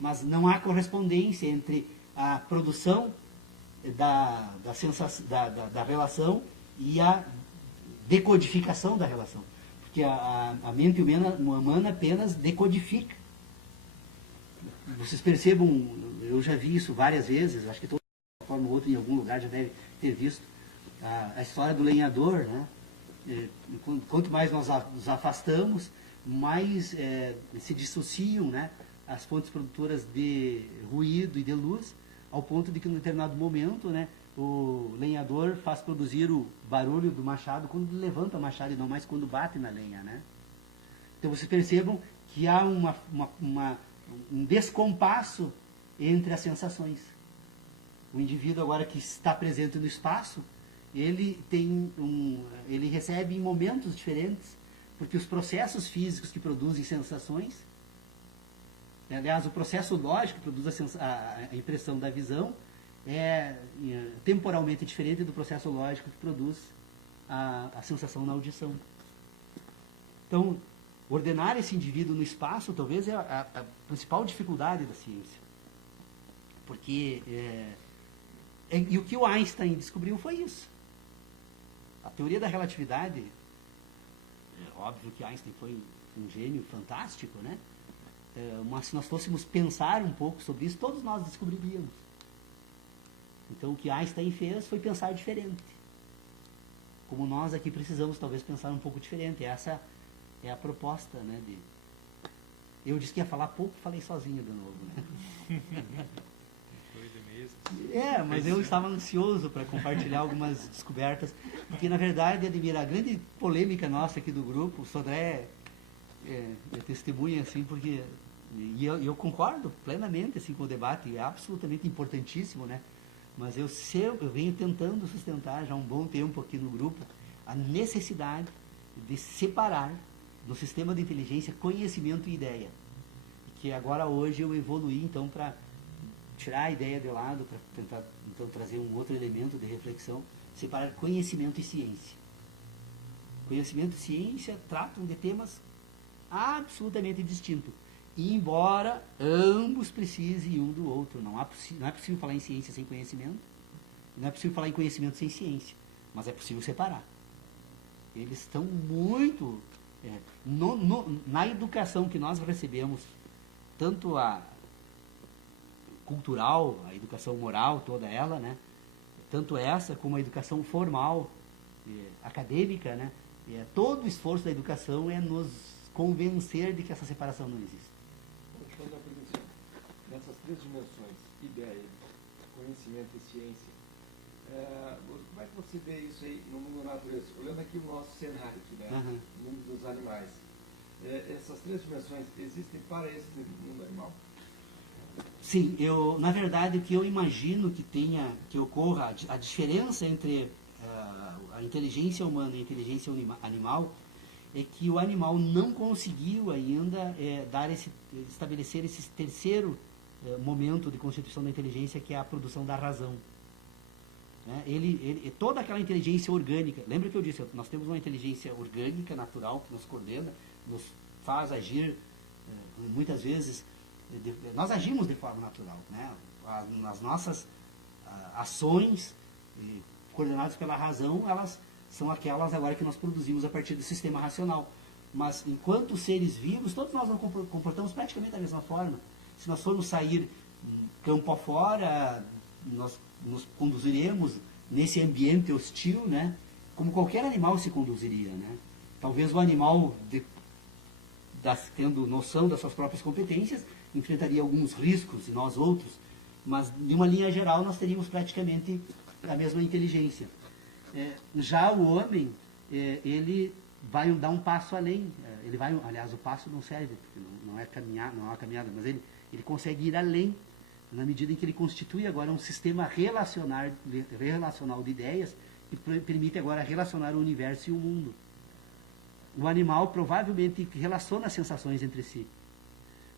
Mas não há correspondência entre a produção da relação e a decodificação da relação. Porque a mente humana apenas decodifica. Vocês percebam, eu já vi isso várias vezes, acho que de uma forma ou outra, em algum lugar já deve ter visto, a história do lenhador, né? Quanto mais nós nos afastamos, mais se dissociam, né, as fontes produtoras de ruído e de luz, ao ponto de que, em um determinado momento, né, o lenhador faz produzir o barulho do machado quando levanta o machado e não mais quando bate na lenha, né? Então vocês percebam que há um descompasso entre as sensações. O indivíduo agora que está presente no espaço, ele recebe em momentos diferentes, porque os processos físicos que produzem sensações, aliás, o processo lógico que produz a impressão da visão é temporalmente diferente do processo lógico que produz a sensação na audição. Então, ordenar esse indivíduo no espaço talvez é a principal dificuldade da ciência. Porque, e o que o Einstein descobriu foi isso. A teoria da relatividade, é óbvio que Einstein foi um gênio fantástico, né? Mas se nós fôssemos pensar um pouco sobre isso, todos nós descobriríamos. Então o que Einstein fez foi pensar diferente. Como nós aqui precisamos talvez pensar um pouco diferente. Essa é a proposta, né? Eu disse que ia falar pouco, falei sozinho de novo, né? Mas eu estava ansioso para compartilhar algumas descobertas, porque na verdade, Ademir, a grande polêmica nossa aqui do grupo, o Sodré é testemunha, assim, porque eu concordo plenamente assim, com o debate, é absolutamente importantíssimo, né? Mas eu venho tentando sustentar já há um bom tempo aqui no grupo a necessidade de separar no sistema de inteligência conhecimento e ideia. Que agora hoje eu evoluí então para tirar a ideia de lado, para tentar então trazer um outro elemento de reflexão, separar conhecimento e ciência. Conhecimento e ciência tratam de temas absolutamente distintos. E embora ambos precisem um do outro, não é possível falar em ciência sem conhecimento, não é possível falar em conhecimento sem ciência, mas é possível separar. Eles estão muito... na educação que nós recebemos, tanto a cultural, a educação moral, toda ela, né? Tanto essa como a educação formal, acadêmica, né? Todo o esforço da educação é nos convencer de que essa separação não existe. Deixa eu fazer uma pergunta. Nessas três dimensões, ideia, conhecimento e ciência, como é que você vê isso aí no mundo da natureza? Olhando aqui o nosso cenário, aqui, né? O mundo dos animais. Essas três dimensões existem para esse mundo animal? Sim, na verdade, o que eu imagino que ocorra, a diferença entre a inteligência humana e a inteligência animal, é que o animal não conseguiu ainda estabelecer esse terceiro momento de constituição da inteligência, que é a produção da razão. Toda aquela inteligência orgânica, lembra que eu disse, nós temos uma inteligência orgânica, natural, que nos coordena, nos faz agir, muitas vezes, nós agimos de forma natural, né? As nossas ações, coordenadas pela razão, elas são aquelas agora que nós produzimos a partir do sistema racional. Mas enquanto seres vivos, todos nós nos comportamos praticamente da mesma forma. Se nós formos sair campo afora, nós nos conduziremos nesse ambiente hostil, né? Como qualquer animal se conduziria, né? Talvez o animal, tendo noção das suas próprias competências, enfrentaria alguns riscos e nós outros, mas de uma linha geral nós teríamos praticamente a mesma inteligência. Já o homem, ele vai dar um passo além. Ele vai, aliás, o passo não serve, porque não é uma caminhada, mas ele consegue ir além, na medida em que ele constitui agora um sistema relacional de ideias que permite agora relacionar o universo e o mundo. O animal provavelmente relaciona as sensações entre si,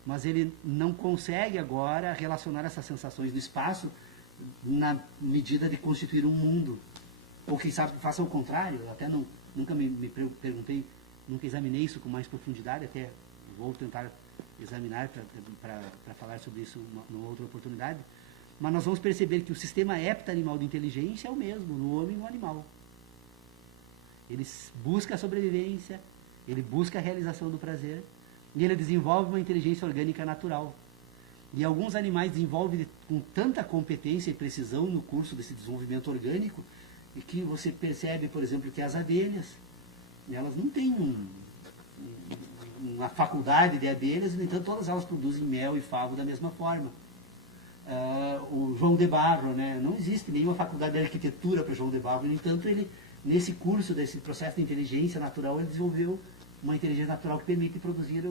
mas ele não consegue agora relacionar essas sensações no espaço na medida de constituir um mundo. Ou quem sabe faça o contrário. Eu até nunca me perguntei, nunca examinei isso com mais profundidade, até vou tentar examinar para falar sobre isso numa outra oportunidade. Mas nós vamos perceber que o sistema hepta-animal de inteligência é o mesmo no homem e no animal. Ele busca a sobrevivência, ele busca a realização do prazer, e ele desenvolve uma inteligência orgânica natural. E alguns animais desenvolvem com tanta competência e precisão no curso desse desenvolvimento orgânico, e que você percebe, por exemplo, que as abelhas, elas não têm uma faculdade de abelhas, no entanto, todas elas produzem mel e favo da mesma forma. O João de Barro, né? Não existe nenhuma faculdade de arquitetura para João de Barro, no entanto, ele, nesse curso, desse processo de inteligência natural, ele desenvolveu uma inteligência natural que permite produzir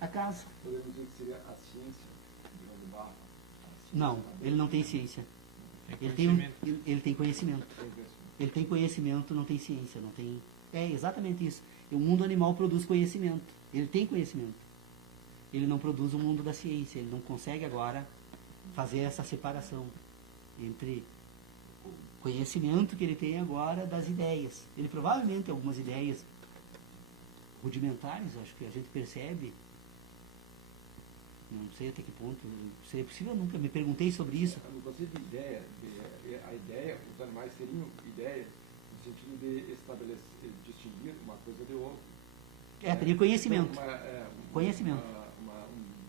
a casa. Podemos dizer que seria a ciência de João de Barro? Não, ele não tem ciência. Ele tem conhecimento. Ele tem conhecimento, não tem ciência. Não tem... É exatamente isso. O mundo animal produz conhecimento. Ele tem conhecimento. Ele não produz o mundo da ciência. Ele não consegue agora fazer essa separação entre o conhecimento que ele tem agora das ideias. Ele provavelmente tem algumas ideias rudimentares, acho que a gente percebe. Não sei até que ponto seria possível, nunca me perguntei sobre isso. No conceito de ideia, a ideia, os animais teriam ideia no sentido de estabelecer, distinguir uma coisa de outra. Teria conhecimento. Então, conhecimento.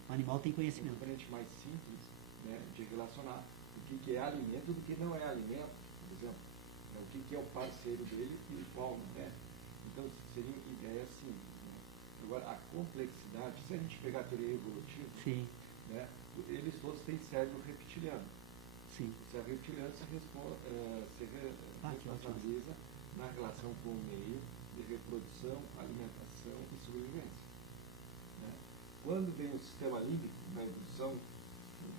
O animal tem conhecimento. Um componente mais simples, né, de relacionar o que é alimento do que não é alimento, por exemplo. O que é o parceiro dele e o qual não é. Então, seriam ideias simples. Né? Agora, a complexidade, se a gente pegar a teoria evolutiva, sim, né, eles todos têm cérebro reptiliano. Sim. O cérebro reptiliano se responsabiliza na relação com o meio de reprodução, alimentação e sobrevivência. Né? Quando vem o sistema límbico, na evolução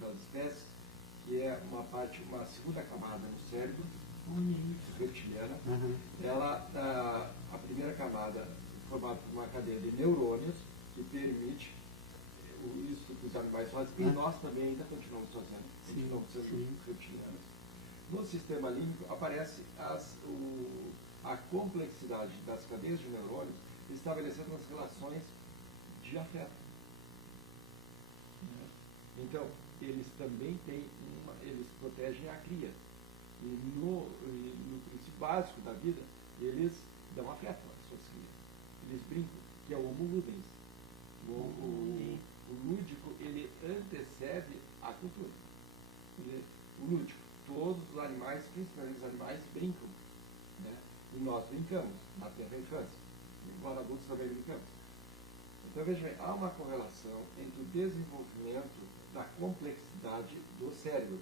das espécies, que é uma segunda camada no cérebro, reptiliana, a primeira camada formada por uma cadeia de neurônios que permite isso que os animais fazem, e nós também ainda continuamos fazendo, continuamos sendo reptilianos. No sistema límbico aparece a complexidade das cadeias de neurônios estabelecendo as relações de afeto. Então, eles também têm eles protegem a cria. E no princípio básico da vida, eles dão afeto às suas crias. Eles brincam, que é o homo ludens. O lúdico, ele antecede a cultura. O lúdico, todos os animais, principalmente os animais, brincam. Né? E nós brincamos na terra infância. Embora adultos também brincamos. Então, veja bem, há uma correlação entre o desenvolvimento da complexidade do cérebro.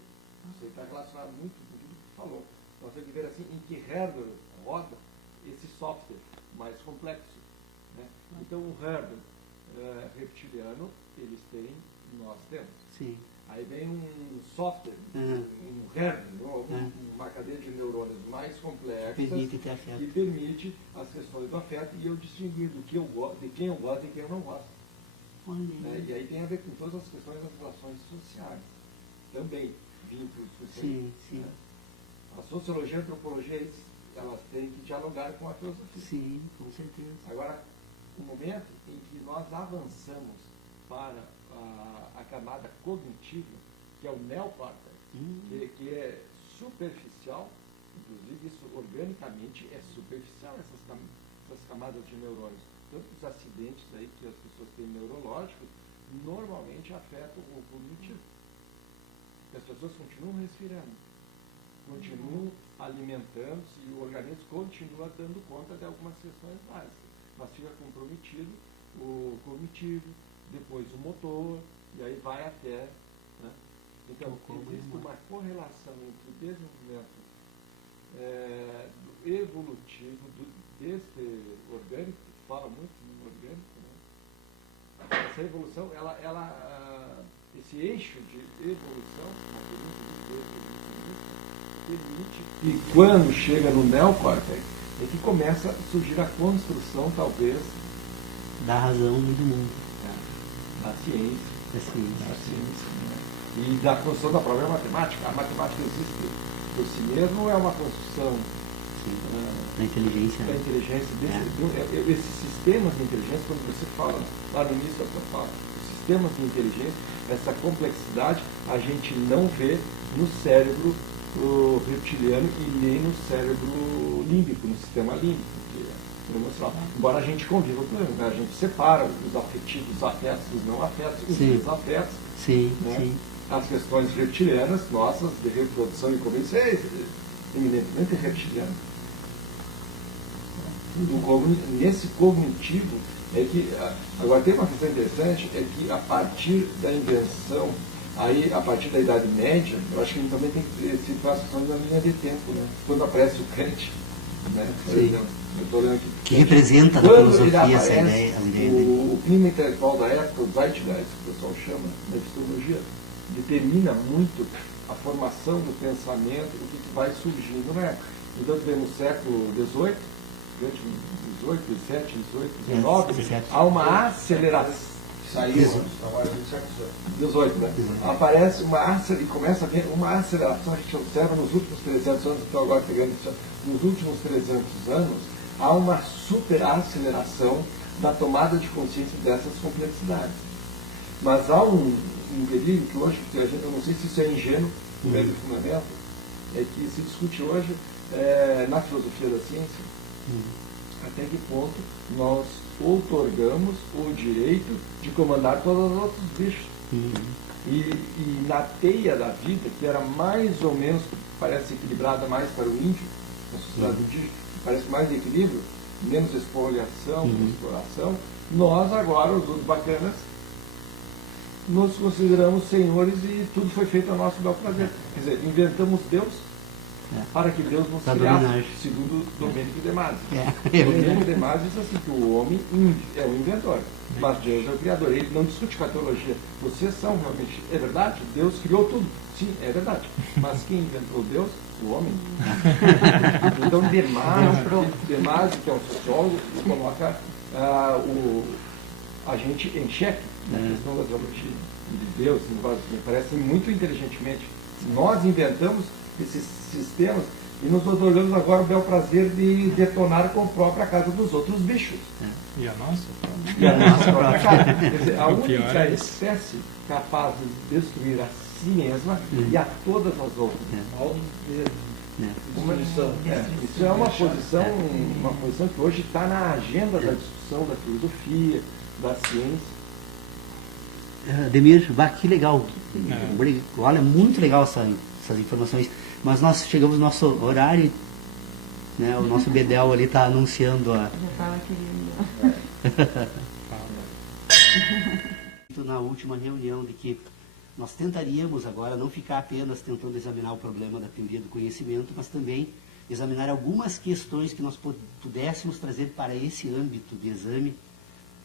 Isso está relacionado muito com tudo que falou. Nós temos que ver assim, em que hardware roda esse software mais complexo. Né? Então, o hardware reptiliano, eles têm, nós temos. Sim. Aí vem um software, um hardware, uma cadeia de neurônios mais complexa, que permite as questões do afeto e eu distinguir do que eu gosto, de quem eu gosto e de quem eu não gosto. E aí tem a ver com todas as questões das relações sociais. Também, vínculos sociais. Né? A sociologia e a antropologia, elas têm que dialogar com a filosofia. Sim, com certeza. Agora, o momento em que nós avançamos para a camada cognitiva, que é o neocórtex, que é superficial, inclusive isso organicamente é superficial, essas camadas de neurônios. tantos acidentes aí que as pessoas têm neurológicos, normalmente afetam o cognitivo. As pessoas continuam respirando, continuam alimentando-se e o organismo continua dando conta de algumas questões básicas, mas fica comprometido o cognitivo, depois o motor, e aí vai até. Né? Então, existe uma correlação entre o desenvolvimento evolutivo deste orgânico, que fala muito no orgânico, né? Essa evolução, esse eixo de evolução, permite que quando chega no neocórtex, é que começa a surgir a construção, talvez, da razão do mundo. Da ciência. Da ciência. Da ciência, né? E da construção da própria matemática. A matemática existe por si mesmo, é uma construção da inteligência. Da inteligência. Esses sistemas de inteligência, quando você fala lá no início da sua fala, sistemas de inteligência, essa complexidade a gente não vê no cérebro reptiliano e nem no cérebro límbico, no sistema límbico, que é emocional. Embora a gente conviva com ele, né? A gente separa os afetivos, os afetos, os não afetos, os desafetos. Sim, né? sim. As questões reptilianas nossas de reprodução e convivência é eminentemente reptiliano. Nesse cognitivo é que, agora tem uma questão interessante, é que a partir da invenção, aí a partir da Idade Média, eu acho que ele também tem que se situações na linha de tempo, né? Quando aparece o Kant, né? Por exemplo, eu estou olhando aqui. Que representa na filosofia essa ideia. O clima intelectual da época, o Zeitgeist, que o pessoal chama na epistemologia, determina muito a formação do pensamento, o que vai surgindo na época. Então, tivemos no século XVIII, 18, 17, 18, 19, há uma aceleração. Saiu agora do século 18, né? Aparece uma aceleração, e começa a ver uma aceleração, a gente observa nos últimos 300 anos, estou agora pegando isso, nos últimos 300 anos, há uma super aceleração da tomada de consciência dessas complexidades. Mas há um delírio que hoje, eu não sei se isso é ingênuo, no meio do fundamento, é que se discute hoje na filosofia da ciência, até que ponto nós outorgamos o direito de comandar todos os outros bichos. E na teia da vida, que era mais ou menos, parece equilibrada mais para o índio, na sociedade indígena, parece mais equilíbrio, menos expoliação, exploração, nós agora, os outros bacanas, nos consideramos senhores e tudo foi feito a nosso bel prazer. Quer dizer, inventamos Deus para que Deus nos criasse, segundo Domênico de Masi. Domênico de Masi diz assim, que o homem é o inventor, mas Deus é o criador. Ele não discute com a teologia. Vocês são realmente... É verdade? Deus criou tudo. Sim, é verdade. Mas quem inventou Deus? O homem. Então, de Masi, que é um sociólogo, coloca a gente em xeque na questão da teologia de Deus, me parece muito inteligentemente. Nós inventamos esses sistemas e nos otorgamos agora o bel prazer de detonar com a própria casa dos outros bichos. E a nossa? E a nossa própria casa. Quer dizer, a única espécie capaz de destruir a si mesma e a todas as outras. Isso é uma posição que hoje está na agenda da discussão da filosofia, da ciência. Ademir, que legal. Olha, muito legal essas informações. Mas nós chegamos no nosso horário, né? O nosso Bedel ali está anunciando a... Já estava querendo. Na última reunião de que nós tentaríamos agora não ficar apenas tentando examinar o problema da teoria do conhecimento, mas também examinar algumas questões que nós pudéssemos trazer para esse âmbito de exame.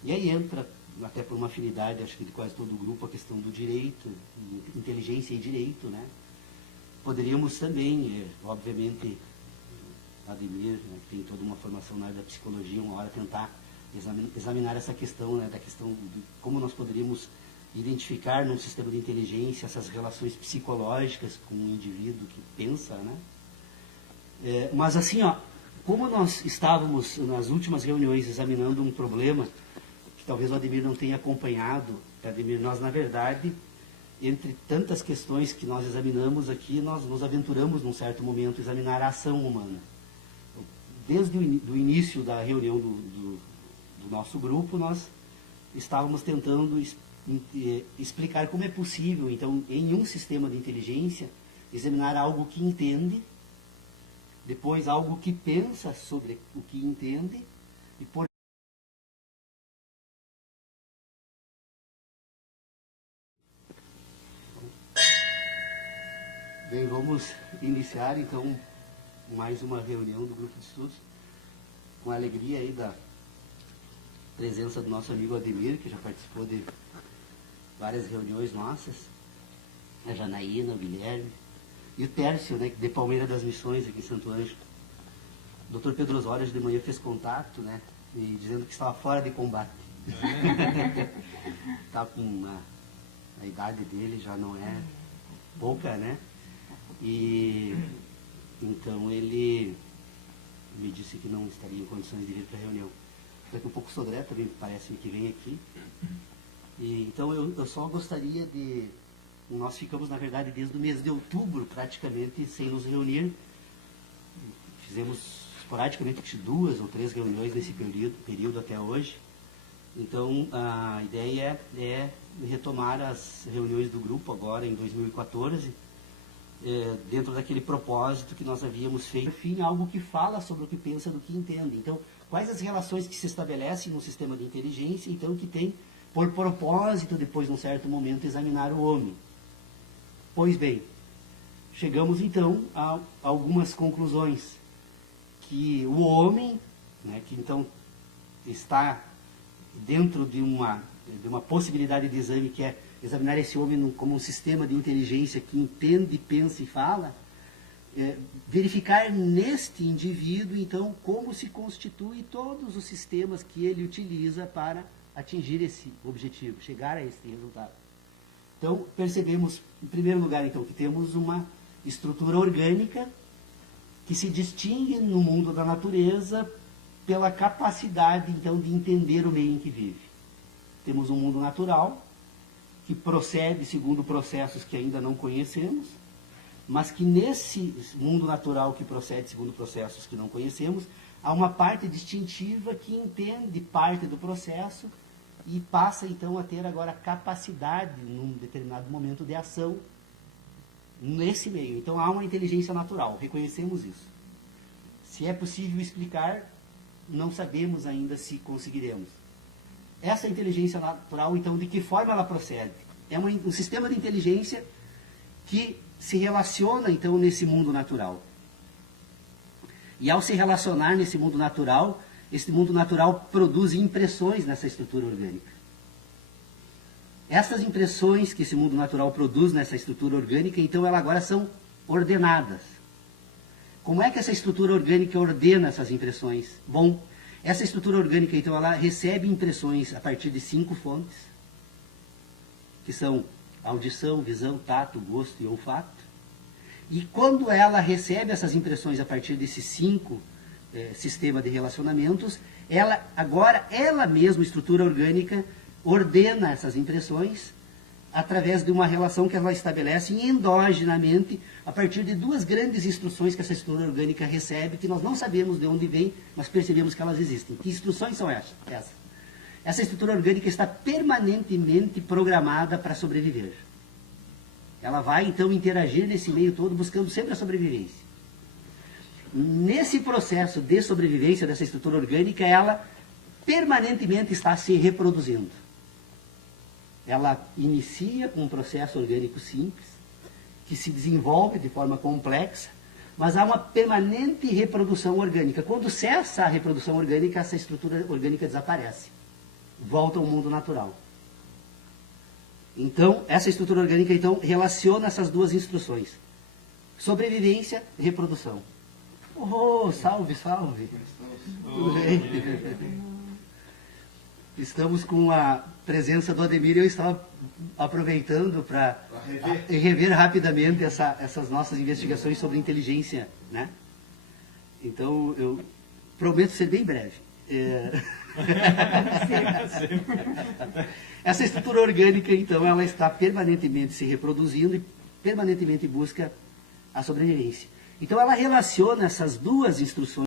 E aí entra, até por uma afinidade, acho que de quase todo o grupo, a questão do direito, inteligência e direito, né? Poderíamos também, obviamente, Ademir, né, que tem toda uma formação na área da psicologia, uma hora tentar examinar essa questão, né, da questão de como nós poderíamos identificar num sistema de inteligência essas relações psicológicas com o indivíduo que pensa, né? Mas assim, como nós estávamos nas últimas reuniões examinando um problema que talvez o Ademir não tenha acompanhado, Ademir, nós na verdade, entre tantas questões que nós examinamos aqui, nós nos aventuramos num certo momento a examinar a ação humana. Desde o início da reunião do do nosso grupo, nós estávamos tentando explicar como é possível, então, em um sistema de inteligência, examinar algo que entende, depois algo que pensa sobre o que entende, e por Bem, vamos iniciar então mais uma reunião do grupo de estudos, com a alegria aí da presença do nosso amigo Ademir, que já participou de várias reuniões nossas, a Janaína, o Guilherme, e o Tércio, né, de Palmeira das Missões, aqui em Santo Ângelo. O Dr. Pedro Osório de manhã fez contato, né, e dizendo que estava fora de combate. Está com a idade dele, já não é pouca, né? E então ele me disse que não estaria em condições de vir para a reunião. Daqui um pouco o Sodré também parece-me que vem aqui. E, então eu só gostaria de... Nós ficamos, na verdade, desde o mês de outubro, praticamente, sem nos reunir. Fizemos esporadicamente 2 ou 3 reuniões nesse período até hoje. Então, a ideia é retomar as reuniões do grupo agora, em 2014, dentro daquele propósito que nós havíamos feito. Enfim, algo que fala sobre o que pensa do que entende. Então, quais as relações que se estabelecem no sistema de inteligência, então, que tem por propósito, depois de um certo momento, examinar o homem. Pois bem, chegamos então a algumas conclusões. Que o homem, né, que então está dentro de uma possibilidade de exame, que é examinar esse homem como um sistema de inteligência que entende, pensa e fala, verificar neste indivíduo, então, como se constitui todos os sistemas que ele utiliza para atingir esse objetivo, chegar a esse resultado. Então, percebemos, em primeiro lugar, então, que temos uma estrutura orgânica que se distingue no mundo da natureza pela capacidade, então, de entender o meio em que vive. Temos um mundo natural, que procede segundo processos que ainda não conhecemos, mas que nesse mundo natural que procede segundo processos que não conhecemos, há uma parte distintiva que entende parte do processo e passa, então, a ter agora capacidade, num determinado momento, de ação nesse meio. Então, há uma inteligência natural, reconhecemos isso. Se é possível explicar, não sabemos ainda se conseguiremos. Essa inteligência natural, então, de que forma ela procede? É um sistema de inteligência que se relaciona, então, nesse mundo natural. E ao se relacionar nesse mundo natural, esse mundo natural produz impressões nessa estrutura orgânica. Essas impressões que esse mundo natural produz nessa estrutura orgânica, então, elas agora são ordenadas. Como é que essa estrutura orgânica ordena essas impressões? Bom, essa estrutura orgânica, então, ela recebe impressões a partir de 5 fontes, que são audição, visão, tato, gosto e olfato. E quando ela recebe essas impressões a partir desses 5 sistemas de relacionamentos, ela mesma, estrutura orgânica, ordena essas impressões através de uma relação que ela estabelece endogenamente a partir de 2 grandes instruções que essa estrutura orgânica recebe, que nós não sabemos de onde vem, mas percebemos que elas existem. Que instruções são essas? Essa estrutura orgânica está permanentemente programada para sobreviver. Ela vai, então, interagir nesse meio todo, buscando sempre a sobrevivência. Nesse processo de sobrevivência dessa estrutura orgânica, ela permanentemente está se reproduzindo. Ela inicia com um processo orgânico simples, que se desenvolve de forma complexa, mas há uma permanente reprodução orgânica. Quando cessa a reprodução orgânica, essa estrutura orgânica desaparece. Volta ao mundo natural. Então, essa estrutura orgânica, então, relaciona essas 2 instruções. Sobrevivência e reprodução. Oh, salve, salve. Tudo bem? Estamos com a presença do Ademir e eu estava aproveitando para rever rapidamente essas nossas investigações sobre inteligência, né? Então, eu prometo ser bem breve. Essa estrutura orgânica, então, ela está permanentemente se reproduzindo e permanentemente busca a sobrevivência. Então, ela relaciona essas 2 instruções